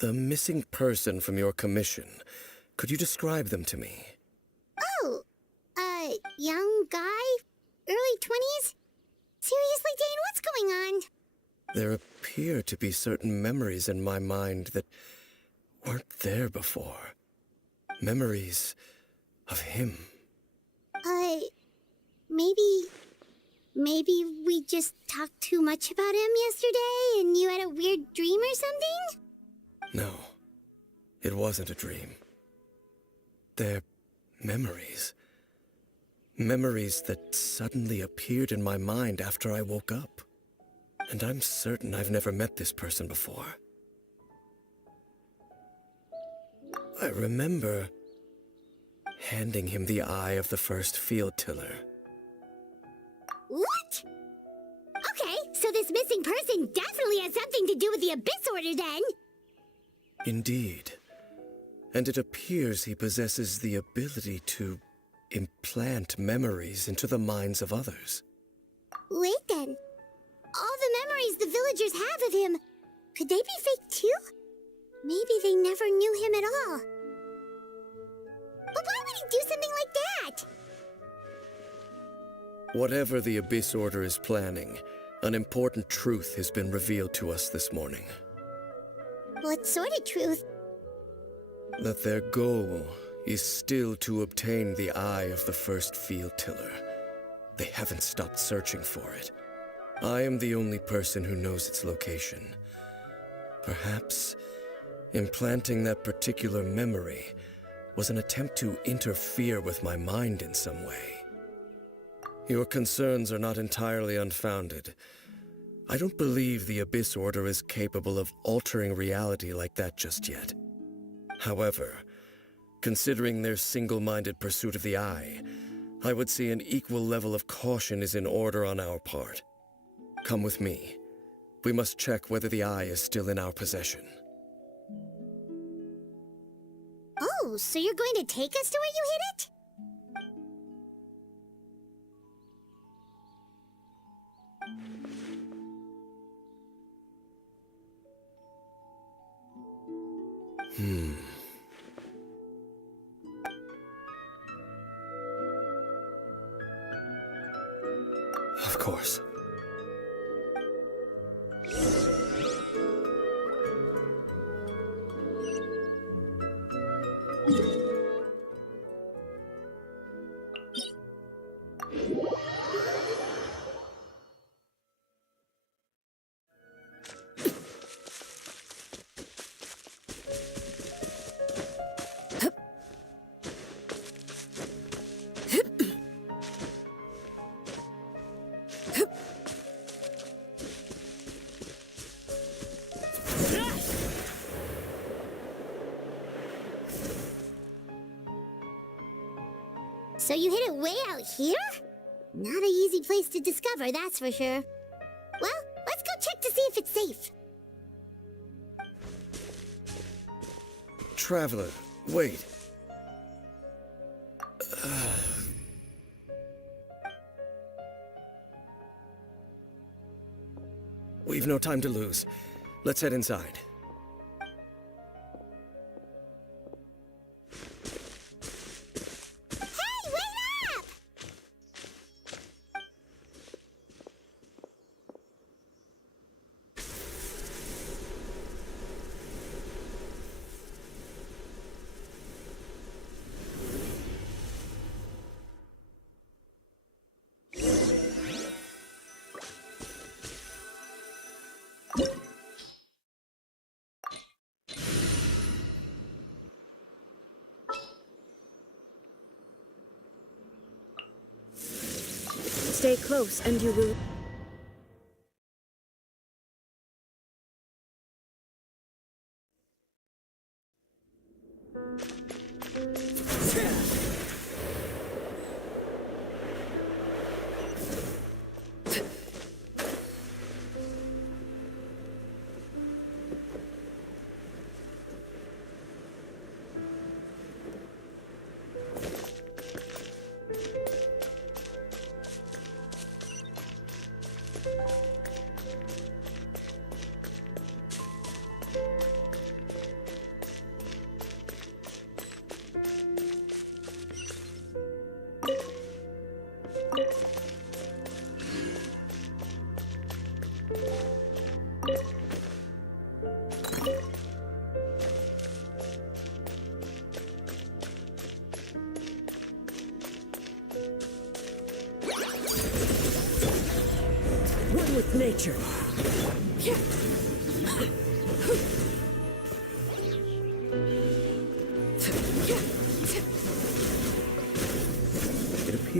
The missing person from your commission. Could you describe them to me? Oh, young guy? Early 20s? Seriously, Dane, what's going on? There appear to be certain memories in my mind that weren't there before. Memories of him. Maybe we just talked too much about him yesterday and you had a weird dream or something? No, it wasn't a dream. They're memories. Memories that suddenly appeared in my mind after I woke up. And I'm certain I've never met this person before. I remember handing him the eye of the first field tiller. What? Okay, so this missing person definitely has something to do with the Abyss Order then. Indeed. And it appears he possesses the ability to implant memories into the minds of others. Wait then. All the memories the villagers have of him, could they be fake too? Maybe they never knew him at all. But why would he do something like that? Whatever the Abyss Order is planning, an important truth has been revealed to us this morning. What sort of truth? That their goal is still to obtain the eye of the first field tiller. They haven't stopped searching for it. I am the only person who knows its location. Perhaps implanting that particular memory was an attempt to interfere with my mind in some way. Your concerns are not entirely unfounded. I don't believe the Abyss Order is capable of altering reality like that just yet. However, considering their single-minded pursuit of the eye, I would say an equal level of caution is in order on our part. Come with me. We must check whether the eye is still in our possession. Oh, so you're going to take us to where you hid it? Of course. So you hid it way out here? Not an easy place to discover, that's for sure. Well, let's go check to see if it's safe. Traveler, wait. We've no time to lose. Let's head inside. Hey, wait up! Stay close and you will... One with nature.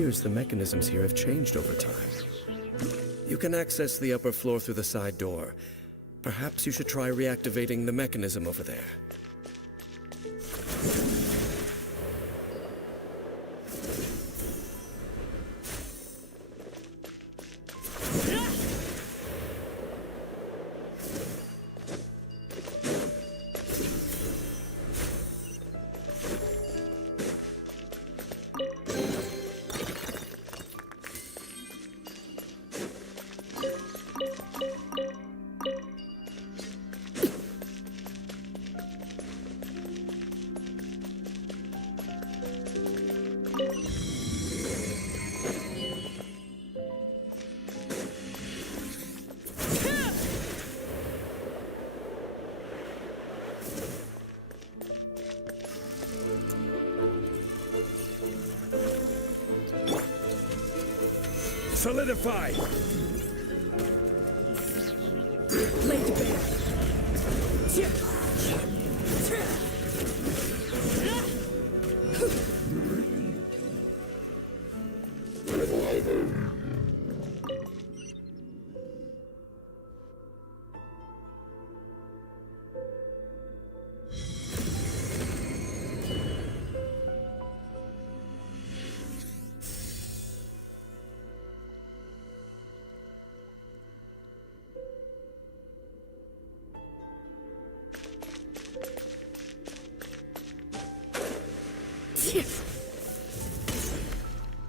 appears the mechanisms here have changed over time. You can access the upper floor through the side door. Perhaps you should try reactivating the mechanism over there. Solidify! Lay to bear.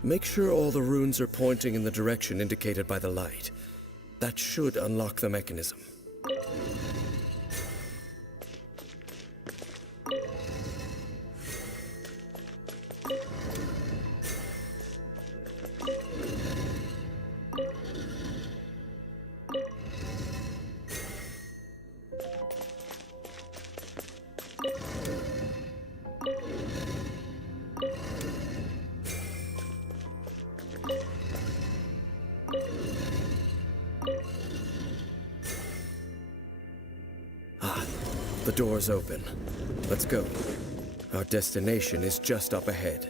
Make sure all the runes are pointing in the direction indicated by the light. That should unlock the mechanism. The door's open. Let's go. Our destination is just up ahead.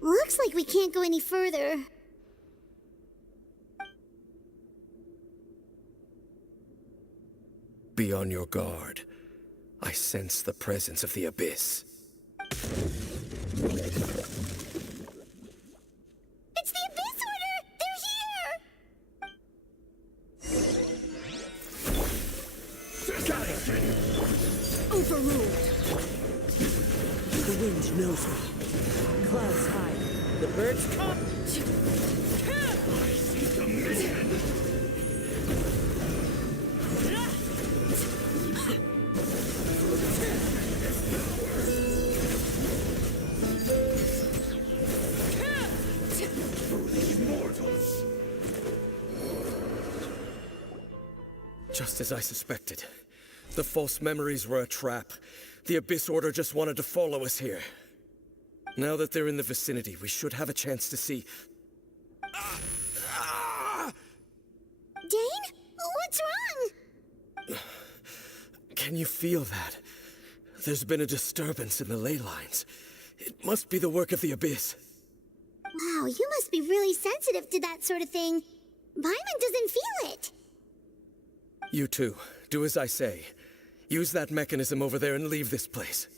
Looks like we can't go any further. Be on your guard. I sense the presence of the abyss. It's the Abyss Order! They're here! Got it! Overruled. The wind knows me. Clouds high. The birds come. I see the mission! Foolish mortals! Just as I suspected. The false memories were a trap. The Abyss Order just wanted to follow us here. Now that they're in the vicinity, we should have a chance to see... Dane? What's wrong? Can you feel that? There's been a disturbance in the ley lines. It must be the work of the Abyss. Wow, you must be really sensitive to that sort of thing. Pаймon doesn't feel it. You too. Do as I say. Use that mechanism over there and leave this place.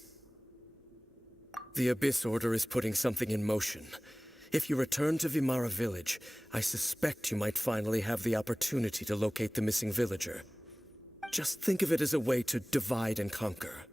The Abyss Order is putting something in motion. If you return to Vimara village, I suspect you might finally have the opportunity to locate the missing villager. Just think of it as a way to divide and conquer.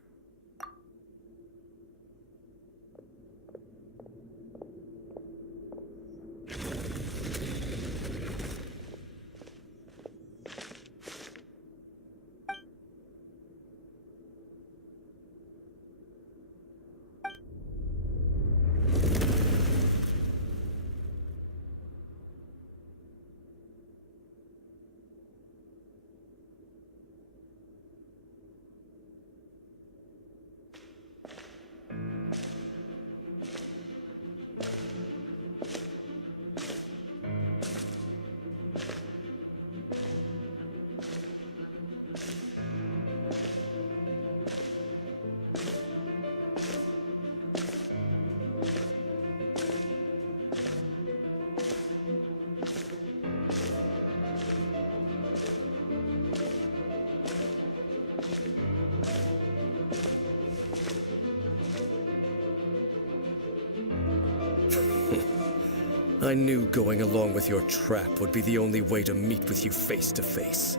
I knew going along with your trap would be the only way to meet with you face to face.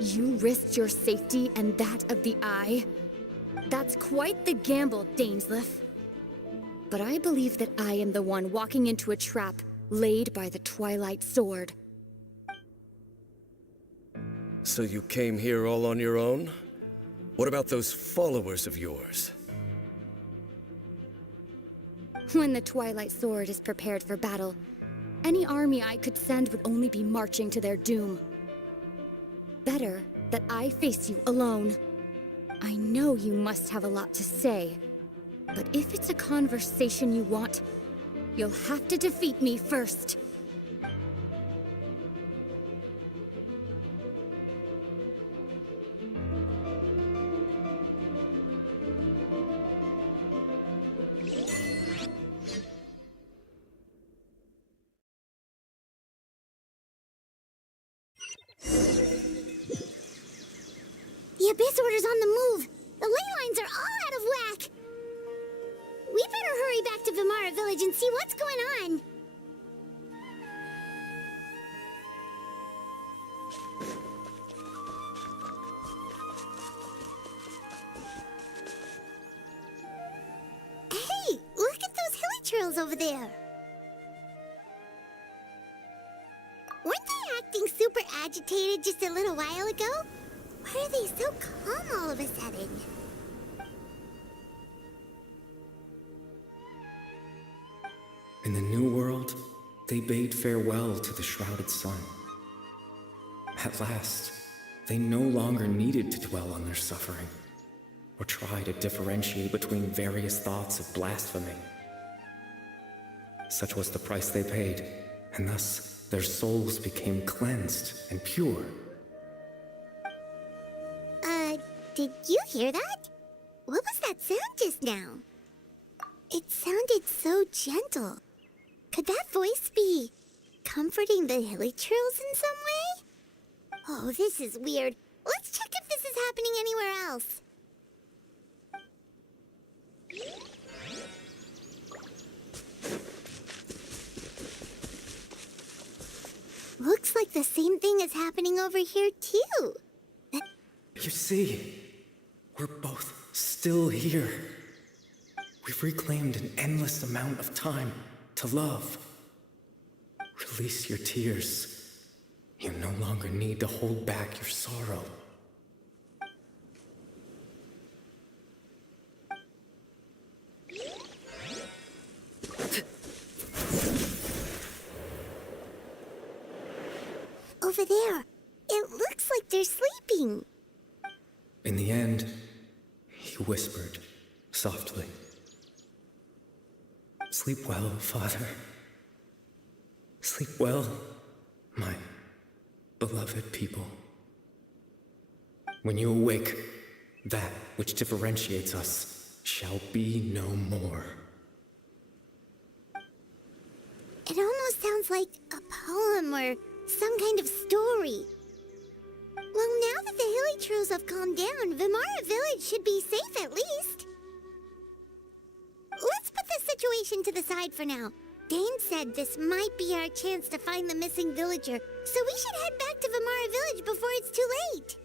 You risked your safety and that of the Eye? That's quite the gamble, Dainsleif. But I believe that I am the one walking into a trap laid by the Twilight Sword. So you came here all on your own? What about those followers of yours? When the Twilight Sword is prepared for battle, any army I could send would only be marching to their doom. Better that I face you alone. I know you must have a lot to say, but if it's a conversation you want, you'll have to defeat me first. The Abyss Order's on the move. The ley lines are all out of whack. We better hurry back to Vimara Village and see what's going on. Hey, look at those hilly trails over there. Weren't they acting super agitated just a little while ago? Why are they so calm all of a sudden? In the New World, they bade farewell to the shrouded sun. At last, they no longer needed to dwell on their suffering, or try to differentiate between various thoughts of blasphemy. Such was the price they paid, and thus their souls became cleansed and pure. Did you hear that? What was that sound just now? It sounded so gentle. Could that voice be comforting the hilly trails in some way? Oh, this is weird. Let's check if this is happening anywhere else. Looks like the same thing is happening over here, too. You see, we're both still here. We've reclaimed an endless amount of time to love. Release your tears. You no longer need to hold back your sorrow. Over there, it looks like they're sleeping. In the end, he whispered softly, "Sleep well, Father. Sleep well, my beloved people. When you awake, that which differentiates us shall be no more." It almost sounds like a poem or some kind of story. Well, now that the hilly trails have calmed down, Vimara Village should be safe at least. Let's put this situation to the side for now. Dane said this might be our chance to find the missing villager, so we should head back to Vimara Village before it's too late.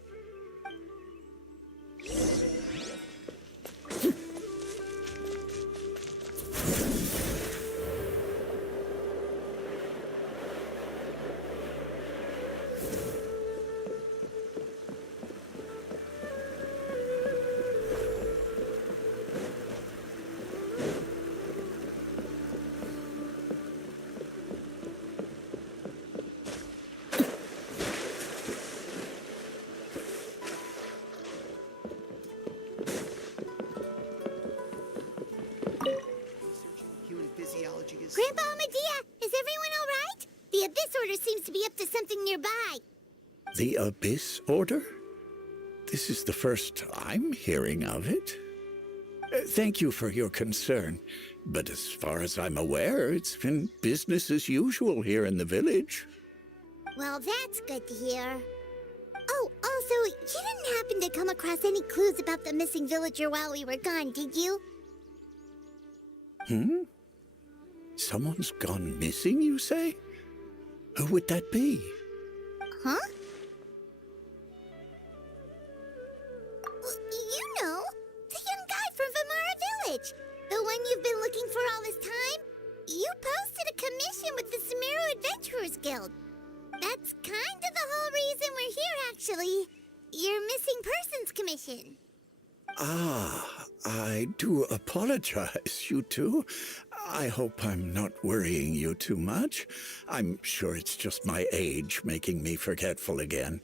Grandpa Medea, is everyone all right? The Abyss Order seems to be up to something nearby. The Abyss Order? This is the first I'm hearing of it. Thank you for your concern, but as far as I'm aware, it's been business as usual here in the village. Well, that's good to hear. Oh, also, you didn't happen to come across any clues about the missing villager while we were gone, did you? Someone's gone missing, you say? Who would that be? Huh? You know, the young guy from Vamara Village. The one you've been looking for all this time. You posted a commission with the Sumeru Adventurers Guild. That's kind of the whole reason we're here, actually. Your missing persons commission. Ah, I do apologize, you two. I hope I'm not worrying you too much. I'm sure it's just my age making me forgetful again.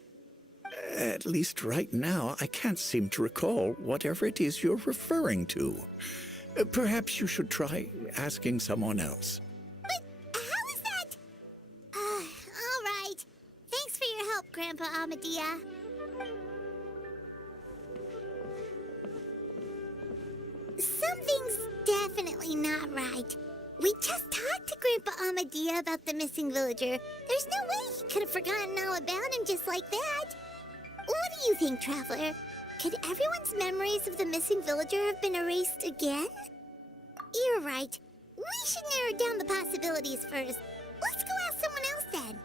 At least right now, I can't seem to recall whatever it is you're referring to. Perhaps you should try asking someone else. But how is that? All right. Thanks for your help, Grandpa Amadia. Something's definitely not right. We just talked to Grandpa Amadia about the missing villager. There's no way he could have forgotten all about him just like that. What do you think, Traveler? Could everyone's memories of the missing villager have been erased again? You're right. We should narrow down the possibilities first. Let's go ask someone else then.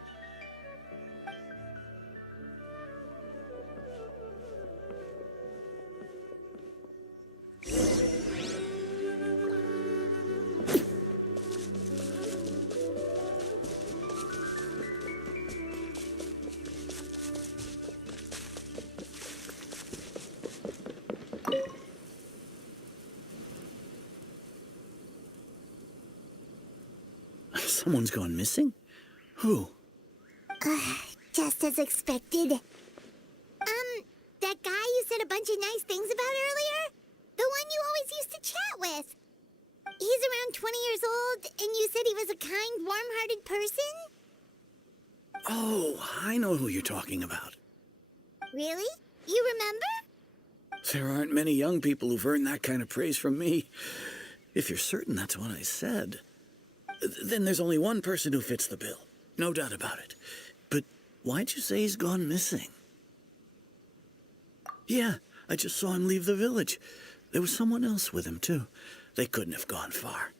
Someone's gone missing? Who? Just as expected. That guy you said a bunch of nice things about earlier? The one you always used to chat with. He's around 20 years old, and you said he was a kind, warm-hearted person? Oh, I know who you're talking about. Really? You remember? There aren't many young people who've earned that kind of praise from me. If you're certain that's what I said, then there's only one person who fits the bill. No doubt about it. But why'd you say he's gone missing? Yeah, I just saw him leave the village. There was someone else with him, too. They couldn't have gone far.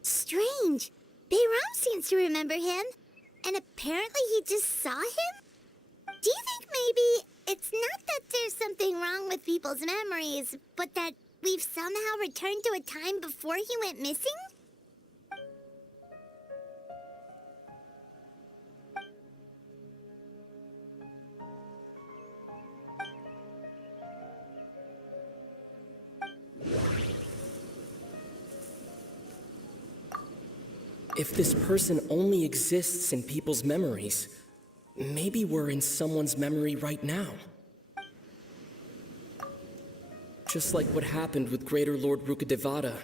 Strange. Bayram seems to remember him. And apparently he just saw him? Do you think maybe it's not that there's something wrong with people's memories, but that we've somehow returned to a time before he went missing? If this person only exists in people's memories, maybe we're in someone's memory right now. Just like what happened with Greater Lord Rukadevata,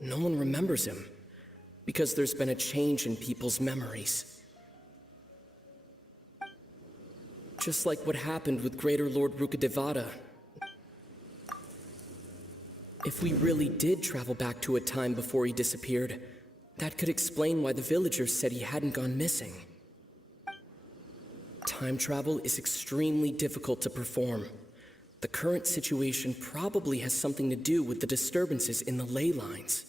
no one remembers him, because there's been a change in people's memories. Just like what happened with Greater Lord Rukadevata. If we really did travel back to a time before he disappeared, that could explain why the villagers said he hadn't gone missing. Time travel is extremely difficult to perform. The current situation probably has something to do with the disturbances in the ley lines.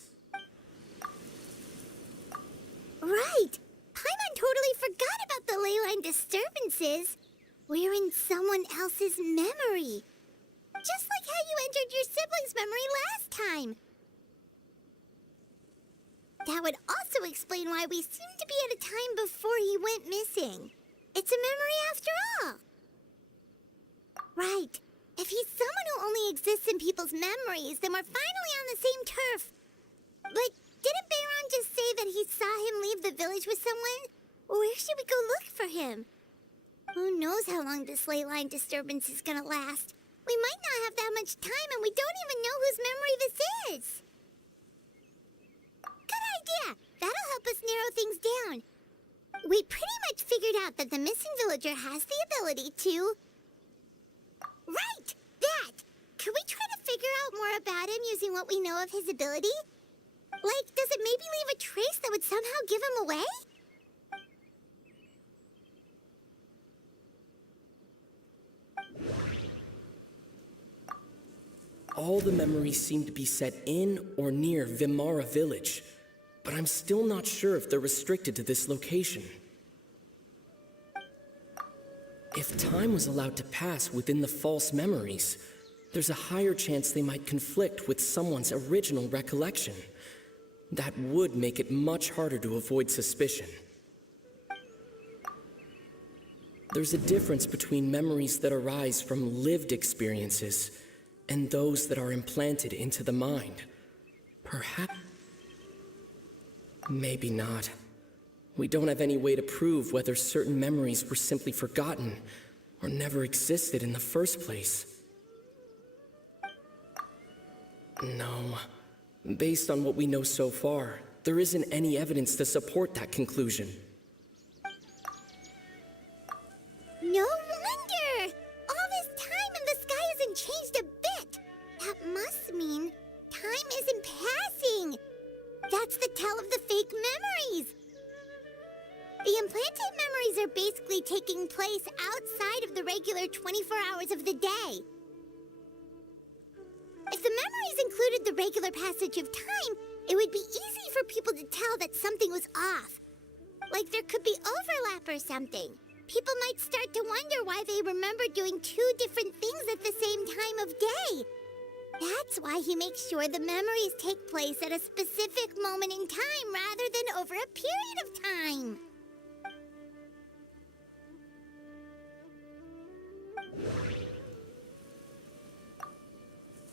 Right! Paimon totally forgot about the ley line disturbances. We're in someone else's memory. Just like how you entered your sibling's memory last time. That would also explain why we seem to be at a time before he went missing. It's a memory after all. Right. If he's someone who only exists in people's memories, then we're finally on the same turf. But didn't Bayron just say that he saw him leave the village with someone? Where should we go look for him? Who knows how long this ley line disturbance is gonna last? We might not have that much time, and we don't even know whose memory this is. Good idea! That'll help us narrow things down. We pretty much figured out that the missing villager has the ability to... Right! That! Could we try to figure out more about him using what we know of his ability? Like, does it maybe leave a trace that would somehow give him away? All the memories seem to be set in or near Vimara village, but I'm still not sure if they're restricted to this location. If time was allowed to pass within the false memories, there's a higher chance they might conflict with someone's original recollection. That would make it much harder to avoid suspicion. There's a difference between memories that arise from lived experiences and those that are implanted into the mind. Perhaps... maybe not. We don't have any way to prove whether certain memories were simply forgotten or never existed in the first place. No. Based on what we know so far, there isn't any evidence to support that conclusion. No wonder! All this time and the sky hasn't changed a bit! That must mean time isn't passing! That's the tell of the fake memories! The implanted memories are basically taking place outside of the regular 24 hours of the day. If the memories included the regular passage of time, it would be easy for people to tell that something was off. Like there could be overlap or something. People might start to wonder why they remember doing two different things at the same time of day. That's why he makes sure the memories take place at a specific moment in time rather than over a period of time.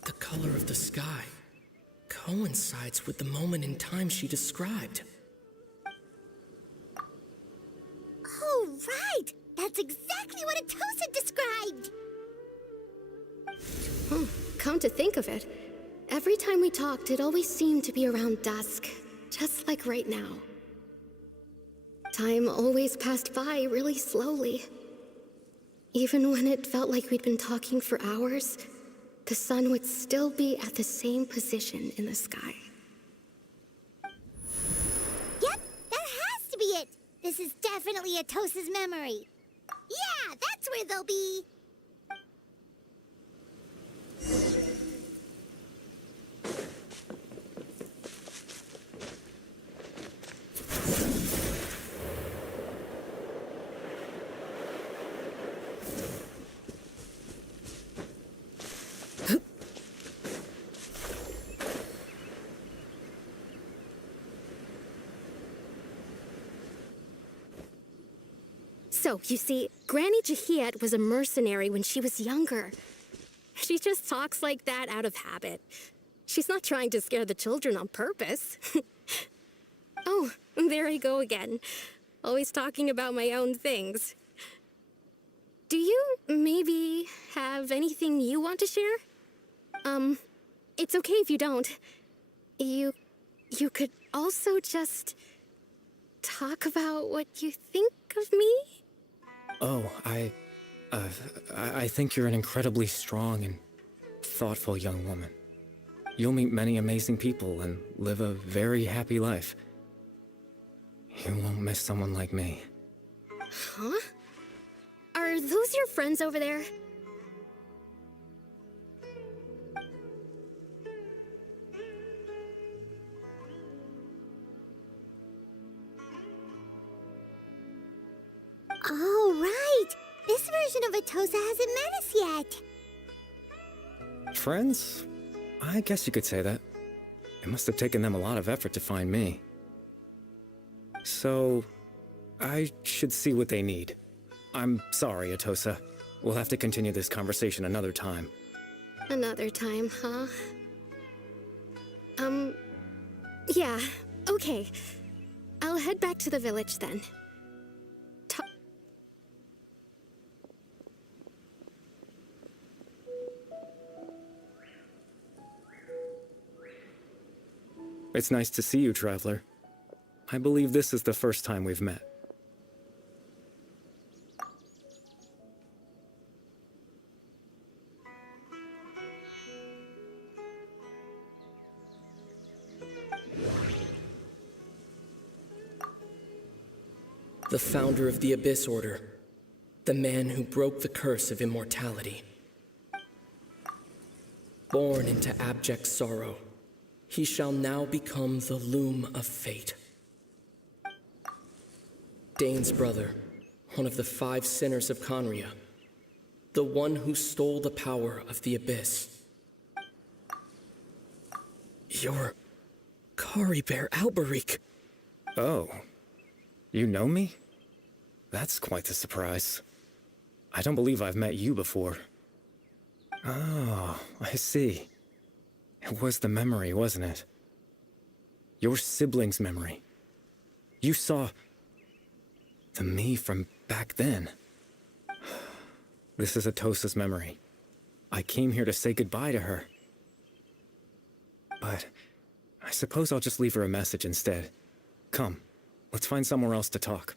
The color of the sky coincides with the moment in time she described. Oh, right! That's exactly what Atosa described! Come to think of it, every time we talked, it always seemed to be around dusk, just like right now. Time always passed by really slowly. Even when it felt like we'd been talking for hours, the sun would still be at the same position in the sky. Yep, that has to be it! This is definitely Atosa's memory. Yeah, that's where they'll be! So, you see, Granny Jahiet was a mercenary when she was younger. She just talks like that out of habit. She's not trying to scare the children on purpose. Oh, there I go again. Always talking about my own things. Do you maybe have anything you want to share? It's okay if you don't. You could also just talk about what you think of me? Oh, I think you're an incredibly strong and thoughtful young woman. You'll meet many amazing people and live a very happy life. You won't miss someone like me. Huh? Are those your friends over there? Oh, right! This version of Atosa hasn't met us yet. Friends? I guess you could say that. It must have taken them a lot of effort to find me. So, I should see what they need. I'm sorry, Atosa. We'll have to continue this conversation another time. Another time, huh? Yeah, okay. I'll head back to the village then. It's nice to see you, Traveler. I believe this is the first time we've met. the founder of the Abyss Order, the man who broke the curse of immortality. Born into abject sorrow, he shall now become the loom of fate. Dane's brother, one of the 5 sinners of Conria, the one who stole the power of the Abyss. You're Kari Bear Alberic. Oh, you know me? That's quite the surprise. I don't believe I've met you before. Oh, I see. It was the memory, wasn't it? Your sibling's memory. You saw the me from back then. This is Atosa's memory. I came here to say goodbye to her. But I suppose I'll just leave her a message instead. Come, let's find somewhere else to talk.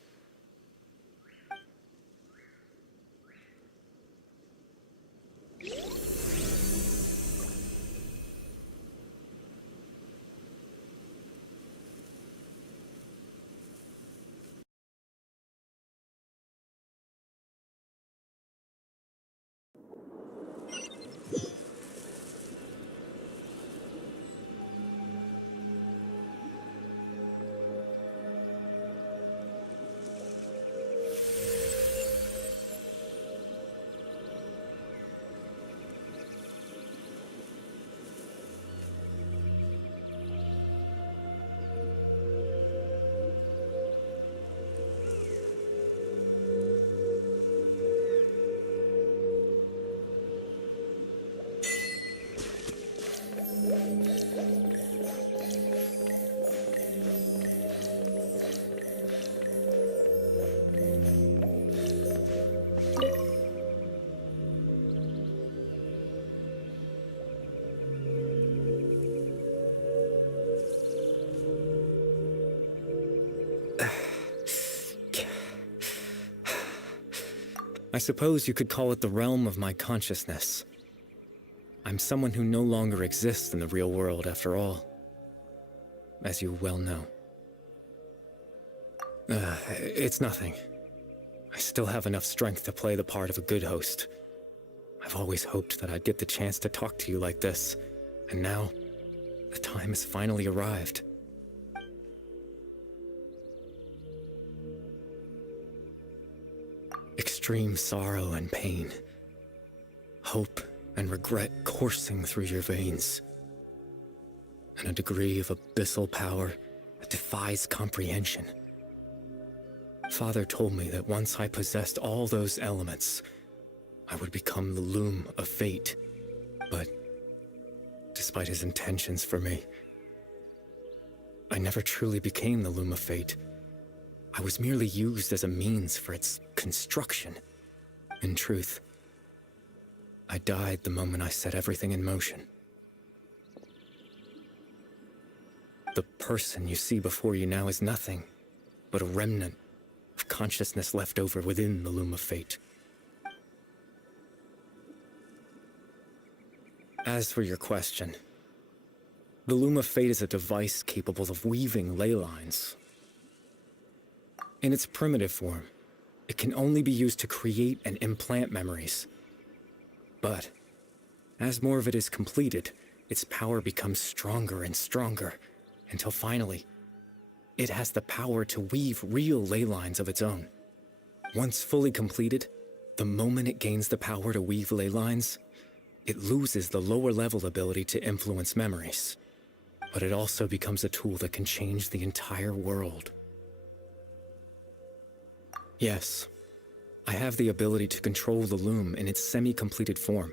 I suppose you could call it the realm of my consciousness. I'm someone who no longer exists in the real world, after all, as you well know. It's nothing. I still have enough strength to play the part of a good host. I've always hoped that I'd get the chance to talk to you like this, and now the time has finally arrived. Extreme sorrow and pain, hope and regret coursing through your veins, and a degree of abyssal power that defies comprehension. Father told me that once I possessed all those elements, I would become the loom of fate. But despite his intentions for me, I never truly became the loom of fate. I was merely used as a means for its construction. In truth, I died the moment I set everything in motion. The person you see before you now is nothing but a remnant of consciousness left over within the loom of fate. As for your question, the loom of fate is a device capable of weaving ley lines. In its primitive form, it can only be used to create and implant memories. But as more of it is completed, its power becomes stronger and stronger, until finally, it has the power to weave real ley lines of its own. Once fully completed, the moment it gains the power to weave ley lines, it loses the lower level ability to influence memories. But it also becomes a tool that can change the entire world. Yes, I have the ability to control the loom in its semi-completed form.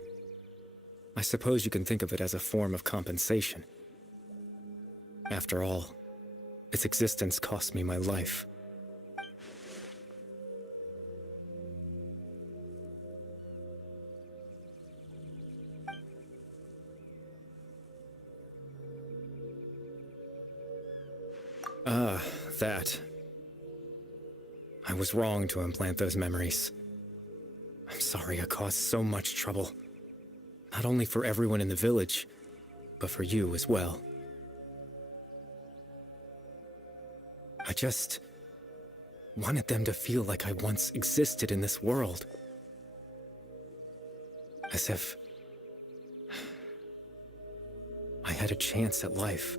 I suppose you can think of it as a form of compensation. After all, its existence cost me my life. That. I was wrong to implant those memories. I'm sorry I caused so much trouble. Not only for everyone in the village, but for you as well. wanted them to feel like I once existed in this world. As if I had a chance at life.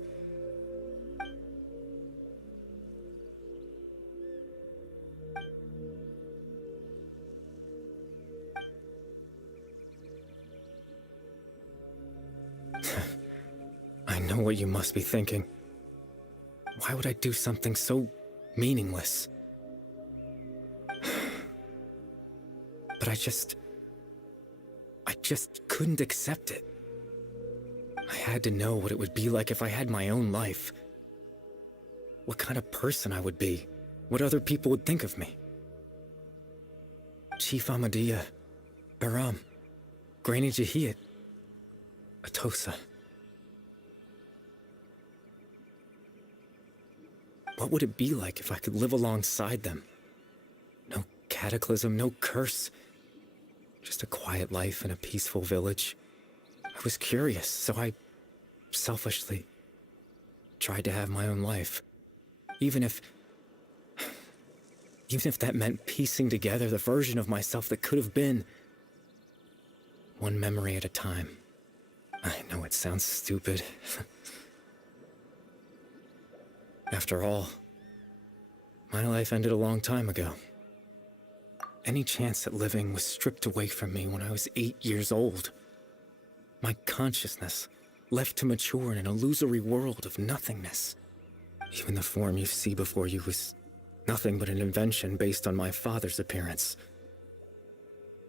I know what you must be thinking. Why would I do something so meaningless? But I just couldn't accept it. I had to know what it would be like if I had my own life. What kind of person I would be. What other people would think of me. Chief Ahmadiyya, Baram, Granny Jahiyat, Atosa. What would it be like if I could live alongside them? No cataclysm, no curse. Just a quiet life in a peaceful village. I was curious, so I selfishly tried to have my own life. Even if that meant piecing together the version of myself that could have been. One memory at a time. I know it sounds stupid. After all, my life ended a long time ago. Any chance at living was stripped away from me when I was 8 years old. My consciousness left to mature in an illusory world of nothingness. Even the form you see before you was nothing but an invention based on my father's appearance.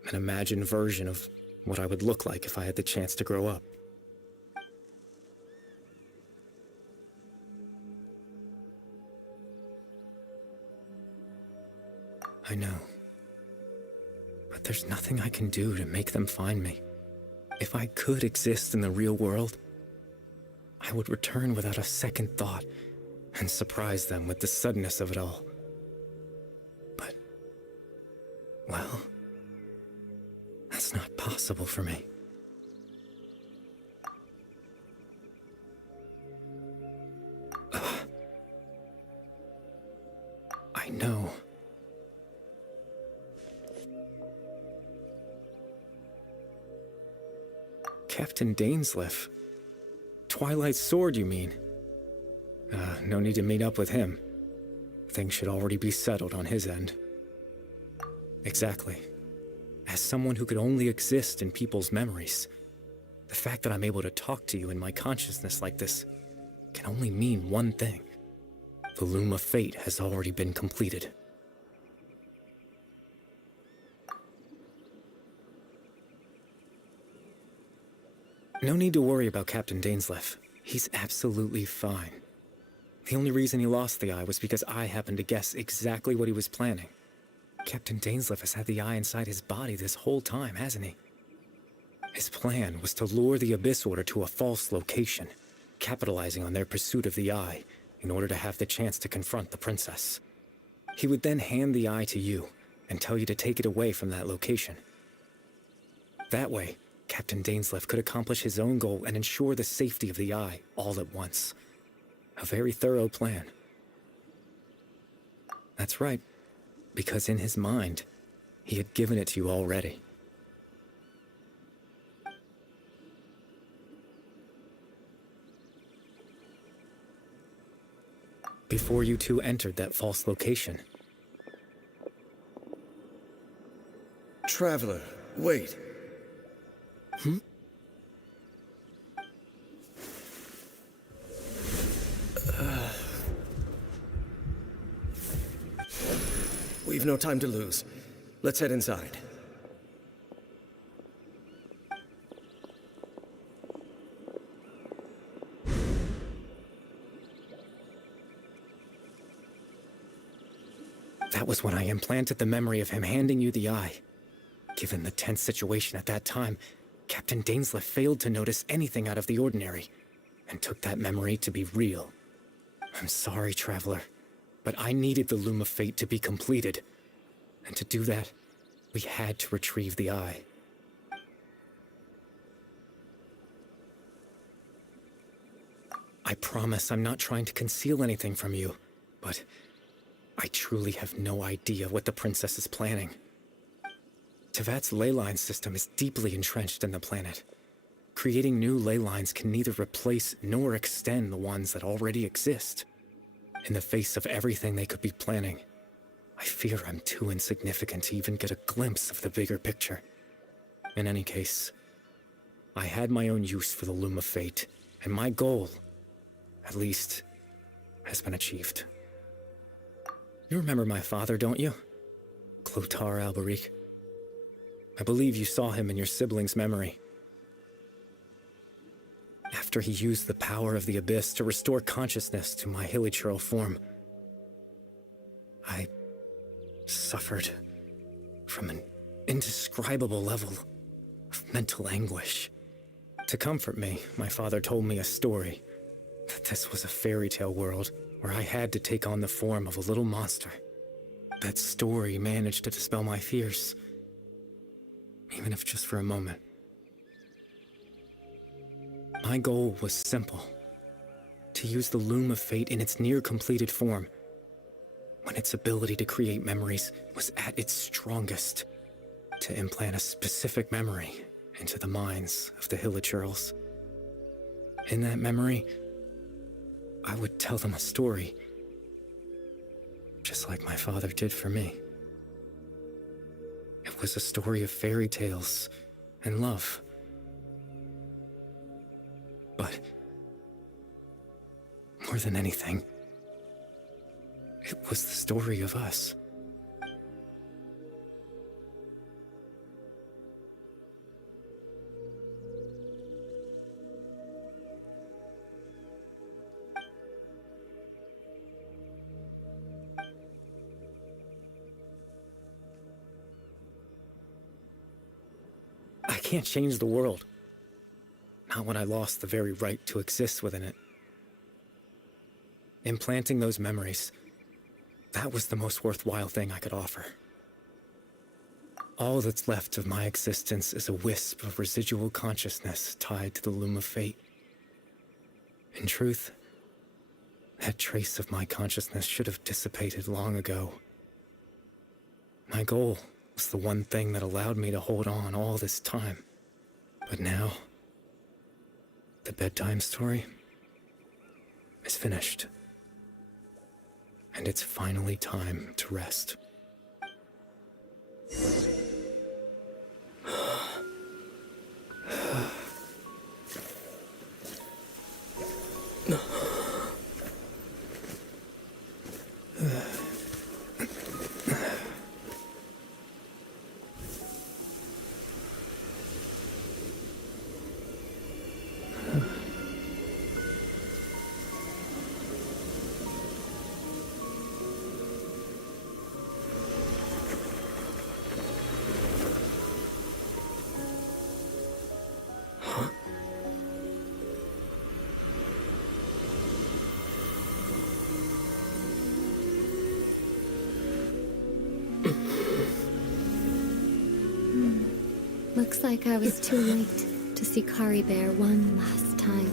An imagined version of what I would look like if I had the chance to grow up. I know. But there's nothing I can do to make them find me. If I could exist in the real world, I would return without a second thought and surprise them with the suddenness of it all. But, well, that's not possible for me. I know. Captain Dainsleif. Twilight's sword, you mean? No need to meet up with him. Things should already be settled on his end. Exactly. As someone who could only exist in people's memories, the fact that I'm able to talk to you in my consciousness like this can only mean one thing. The loom of fate has already been completed. No need to worry about Captain Dainsleif. He's absolutely fine. The only reason he lost the eye was because I happened to guess exactly what he was planning. Captain Dainsleif has had the eye inside his body this whole time, hasn't he? His plan was to lure the Abyss Order to a false location, capitalizing on their pursuit of the eye in order to have the chance to confront the princess. He would then hand the eye to you and tell you to take it away from that location. That way, Captain Dainsleif could accomplish his own goal and ensure the safety of the eye all at once. A very thorough plan. That's right, because in his mind, he had given it to you already. Before you two entered that false location. Traveler, wait. We've no time to lose. Let's head inside. That was when I implanted the memory of him handing you the eye. Given the tense situation at that time, Captain Dainsleif failed to notice anything out of the ordinary, and took that memory to be real. I'm sorry, Traveler, but I needed the Loom of Fate to be completed. And to do that, we had to retrieve the eye. I promise I'm not trying to conceal anything from you, but I I truly have no idea what the princess is planning. Teyvat's ley line system is deeply entrenched in the planet. Creating new ley lines can neither replace nor extend the ones that already exist. In the face of everything they could be planning, I fear I'm too insignificant to even get a glimpse of the bigger picture. In any case, I had my own use for the Loom of Fate, and my goal, at least, has been achieved. You remember my father, don't you? Clotar Alberic. I believe you saw him in your sibling's memory. After he used the power of the Abyss to restore consciousness to my hilichurl form, I suffered from an indescribable level of mental anguish. To comfort me, my father told me a story, that this was a fairy tale world where I had to take on the form of a little monster. That story managed to dispel my fears, even if just for a moment. My goal was simple: to use the Loom of Fate in its near-completed form, when its ability to create memories was at its strongest, to implant a specific memory into the minds of the hilichurls. In that memory, I would tell them a story, just like my father did for me. It was a story of fairy tales and love. But more than anything, it was the story of us. I can't change the world. Not when I lost the very right to exist within it. Implanting those memories, that was the most worthwhile thing I could offer. All that's left of my existence is a wisp of residual consciousness tied to the Loom of Fate. In truth, that trace of my consciousness should have dissipated long ago. My goal was the one thing that allowed me to hold on all this time. But now, the bedtime story is finished. And it's finally time to rest. Looks like I was too late to see Kari Bear one last time.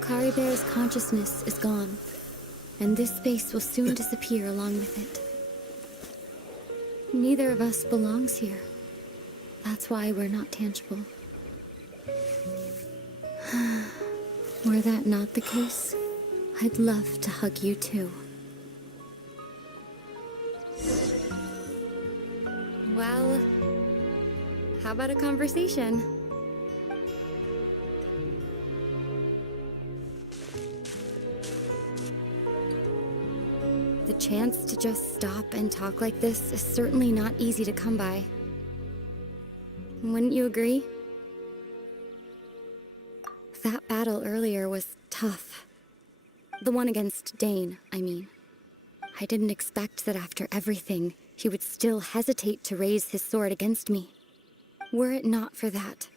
Kari Bear's consciousness is gone, and this space will soon disappear along with it. Neither of us belongs here. That's why we're not tangible. Were that not the case, I'd love to hug you too. Well, how about a conversation? The chance to just stop and talk like this is certainly not easy to come by. Wouldn't you agree? That battle earlier was tough. The one against Dane, I mean. I didn't expect that after everything, he would still hesitate to raise his sword against me. Were it not for that,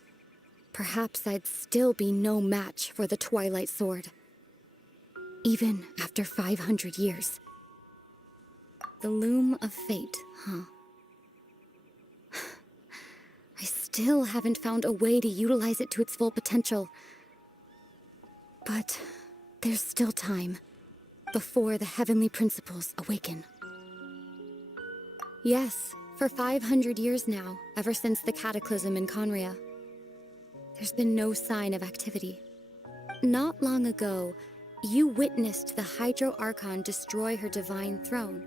perhaps I'd still be no match for the Twilight Sword. Even after 500 years. The loom of fate, huh? I still haven't found a way to utilize it to its full potential. But there's still time before the heavenly principles awaken. Yes, for 500 years now, ever since the cataclysm in Conria, there's been no sign of activity. Not long ago, you witnessed the Hydro Archon destroy her divine throne.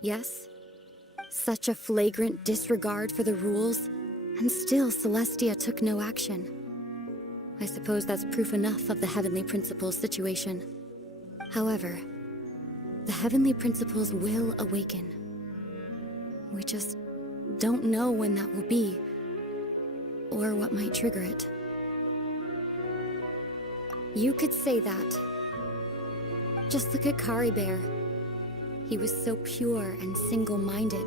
Yes? Such a flagrant disregard for the rules, and still Celestia took no action. I suppose that's proof enough of the Heavenly Principles situation. However, the Heavenly Principles will awaken. We just don't know when that will be, or what might trigger it. You could say that. Just look at Kari Bear. He was so pure and single-minded.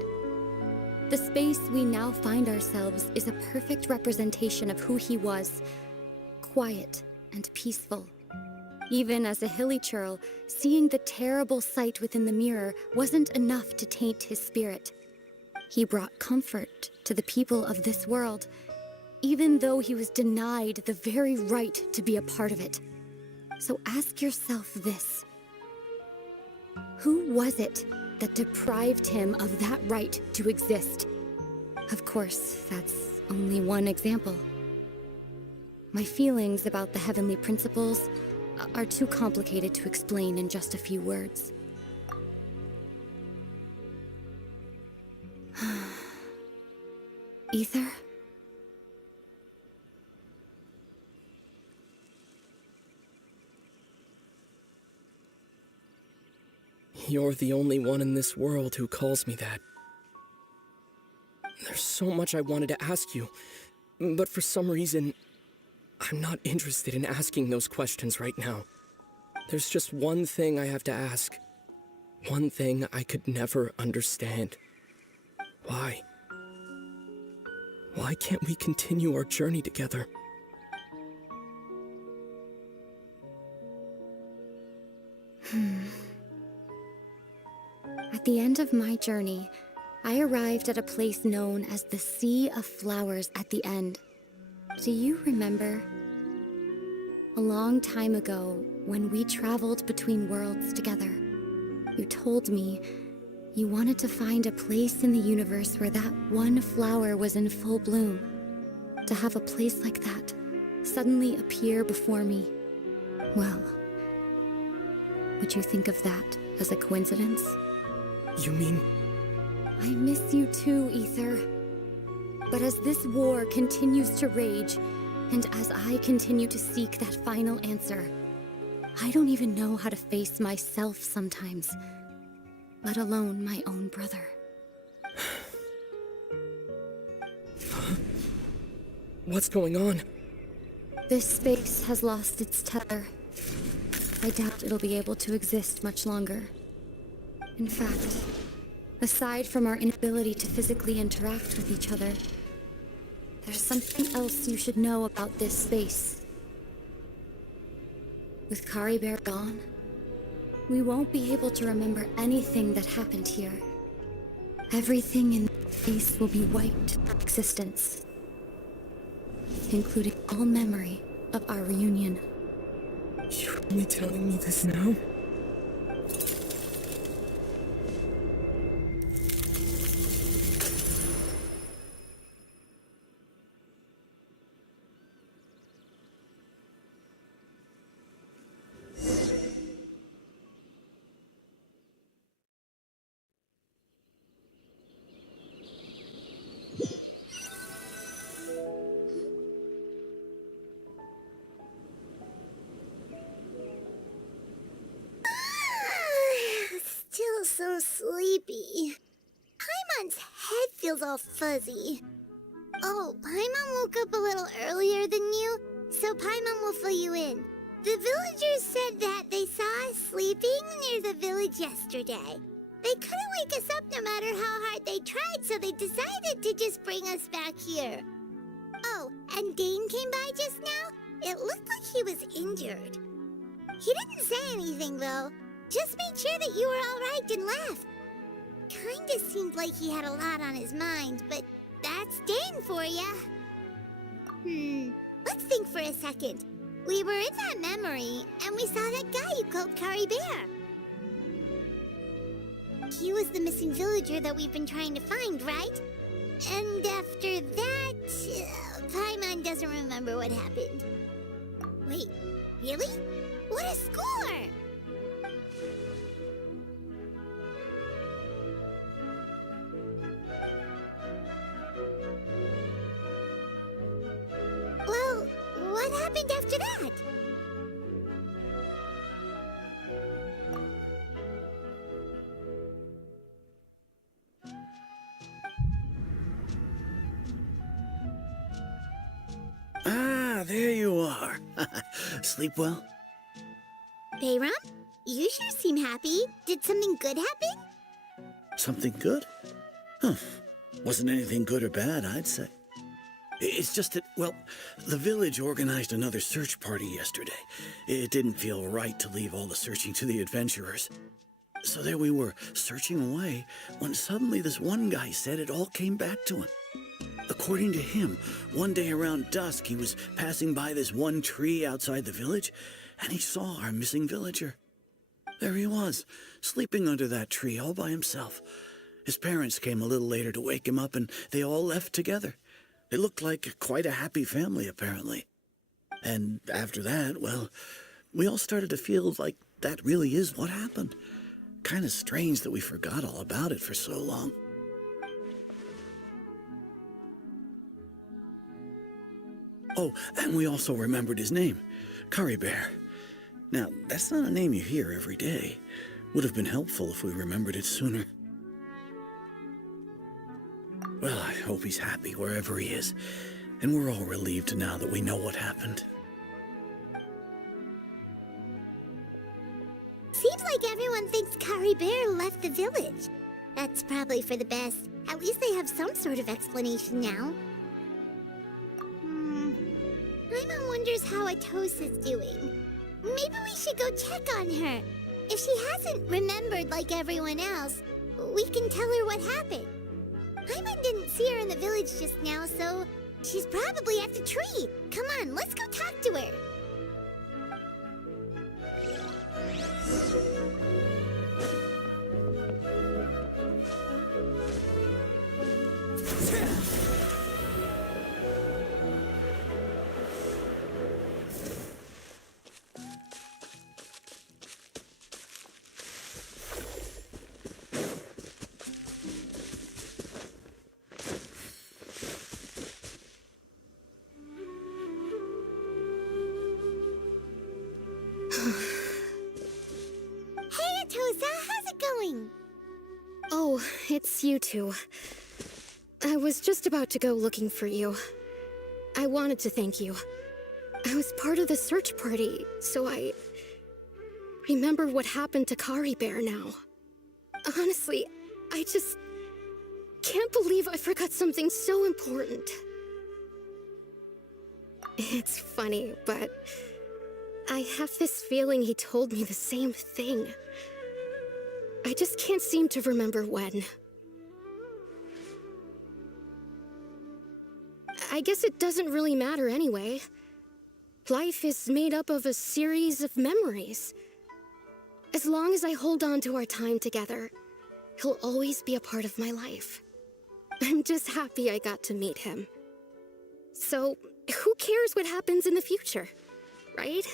The space we now find ourselves is a perfect representation of who he was. Quiet and peaceful. Even as a hilly churl, seeing the terrible sight within the mirror wasn't enough to taint his spirit. He brought comfort to the people of this world, even though he was denied the very right to be a part of it. So ask yourself this. Who was it that deprived him of that right to exist? Of course, that's only one example. My feelings about the heavenly principles are too complicated to explain in just a few words. Ether? You're the only one in this world who calls me that. There's so much I wanted to ask you, but for some reason, I'm not interested in asking those questions right now. There's just one thing I have to ask. One thing I could never understand. Why? Why can't we continue our journey together? At the end of my journey, I arrived at a place known as the Sea of Flowers at the end. Do you remember? A long time ago, when we traveled between worlds together, you told me you wanted to find a place in the universe where that one flower was in full bloom. To have a place like that suddenly appear before me. Well, would you think of that as a coincidence? You mean... I miss you too, Ether. But as this war continues to rage, and as I continue to seek that final answer, I don't even know how to face myself sometimes, let alone my own brother. What's going on? This space has lost its tether. I doubt it'll be able to exist much longer. In fact, aside from our inability to physically interact with each other, there's something else you should know about this space. With Kari Bear gone, we won't be able to remember anything that happened here. Everything in this space will be wiped from existence, including all memory of our reunion. You're only telling me this now? Still so sleepy. Paimon's head feels all fuzzy. Oh, Paimon woke up a little earlier than you, so Paimon will fill you in. The villagers said that they saw us sleeping near the village yesterday. They couldn't wake us up no matter how hard they tried, so they decided to just bring us back here. Oh, Oh, and Dane came by just now? It looked like he was injured. He didn't say anything, though. Just made sure that you were all right and left. Kinda seemed like he had a lot on his mind, but that's Dane for ya. Let's think for a second. We were in that memory, and we saw that guy you called Curry Bear. He was the missing villager that we've been trying to find, right? And after that, Paimon doesn't remember what happened. Wait, really? What a score! Well, what happened after that? Ah, there you are. Sleep well? Bayram, you sure seem happy. Did something good happen? Something good? Huh. Wasn't anything good or bad, I'd say. It's just that, well, the village organized another search party yesterday. It didn't feel right to leave all the searching to the adventurers. So there we were, searching away, when suddenly this one guy said it all came back to him. According to him, one day around dusk, he was passing by this one tree outside the village, and he saw our missing villager. There he was, sleeping under that tree all by himself. His parents came a little later to wake him up, and they all left together. They looked like quite a happy family, apparently. And after that, well, we all started to feel like that really is what happened. Kind of strange that we forgot all about it for so long. Oh, and we also remembered his name, Curry Bear. Now, that's not a name you hear every day. Would have been helpful if we remembered it sooner. Well, I hope he's happy wherever he is, and we're all relieved now that we know what happened. Seems like everyone thinks Curry Bear left the village. That's probably for the best. At least they have some sort of explanation now. Paimon wonders how Atosa's doing. Maybe we should go check on her. If she hasn't remembered like everyone else, we can tell her what happened. Paimon didn't see her in the village just now, so she's probably at the tree. Come on, let's go talk to her. How's it going? Oh, it's you two. I was just about to go looking for you. I wanted to thank you. I was part of the search party, so I remember what happened to Curry Bear now. Honestly, I just can't believe I forgot something so important. It's funny, but I have this feeling he told me the same thing. I just can't seem to remember when. I guess it doesn't really matter anyway. Life is made up of a series of memories. As long as I hold on to our time together, he'll always be a part of my life. I'm just happy I got to meet him. So, who cares what happens in the future, right?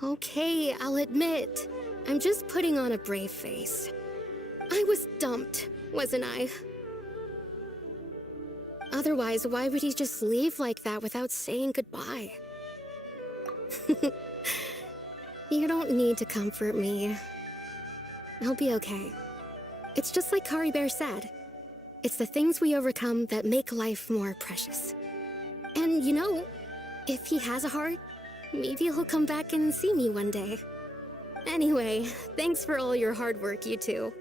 Okay, I'll admit, I'm just putting on a brave face. I was dumped, wasn't I? Otherwise, why would he just leave like that without saying goodbye? You don't need to comfort me. I'll be okay. It's just like Curry Bear said. It's the things we overcome that make life more precious. And you know, if he has a heart, Maybe he'll come back and see me one day. Anyway, thanks for all your hard work, you two.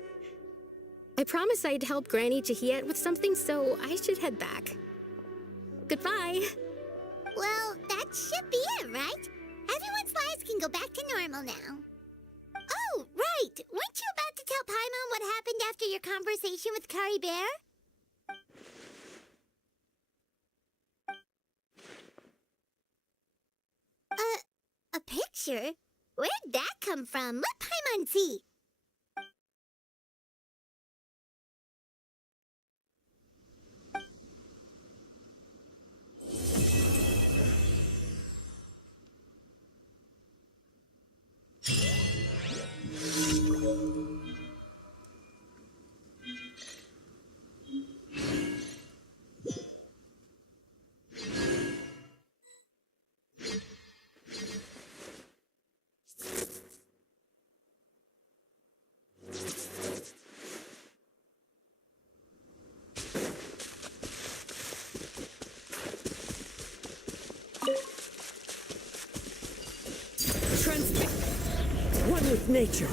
I promised I'd help Granny Jahiet with something, so I should head back. Goodbye! Well, that should be it, right? Everyone's lives can go back to normal now. Oh, right! Weren't you about to tell Paimon what happened after your conversation with Curry Bear? A picture? Where'd that come from? Let Paimon see. One with nature.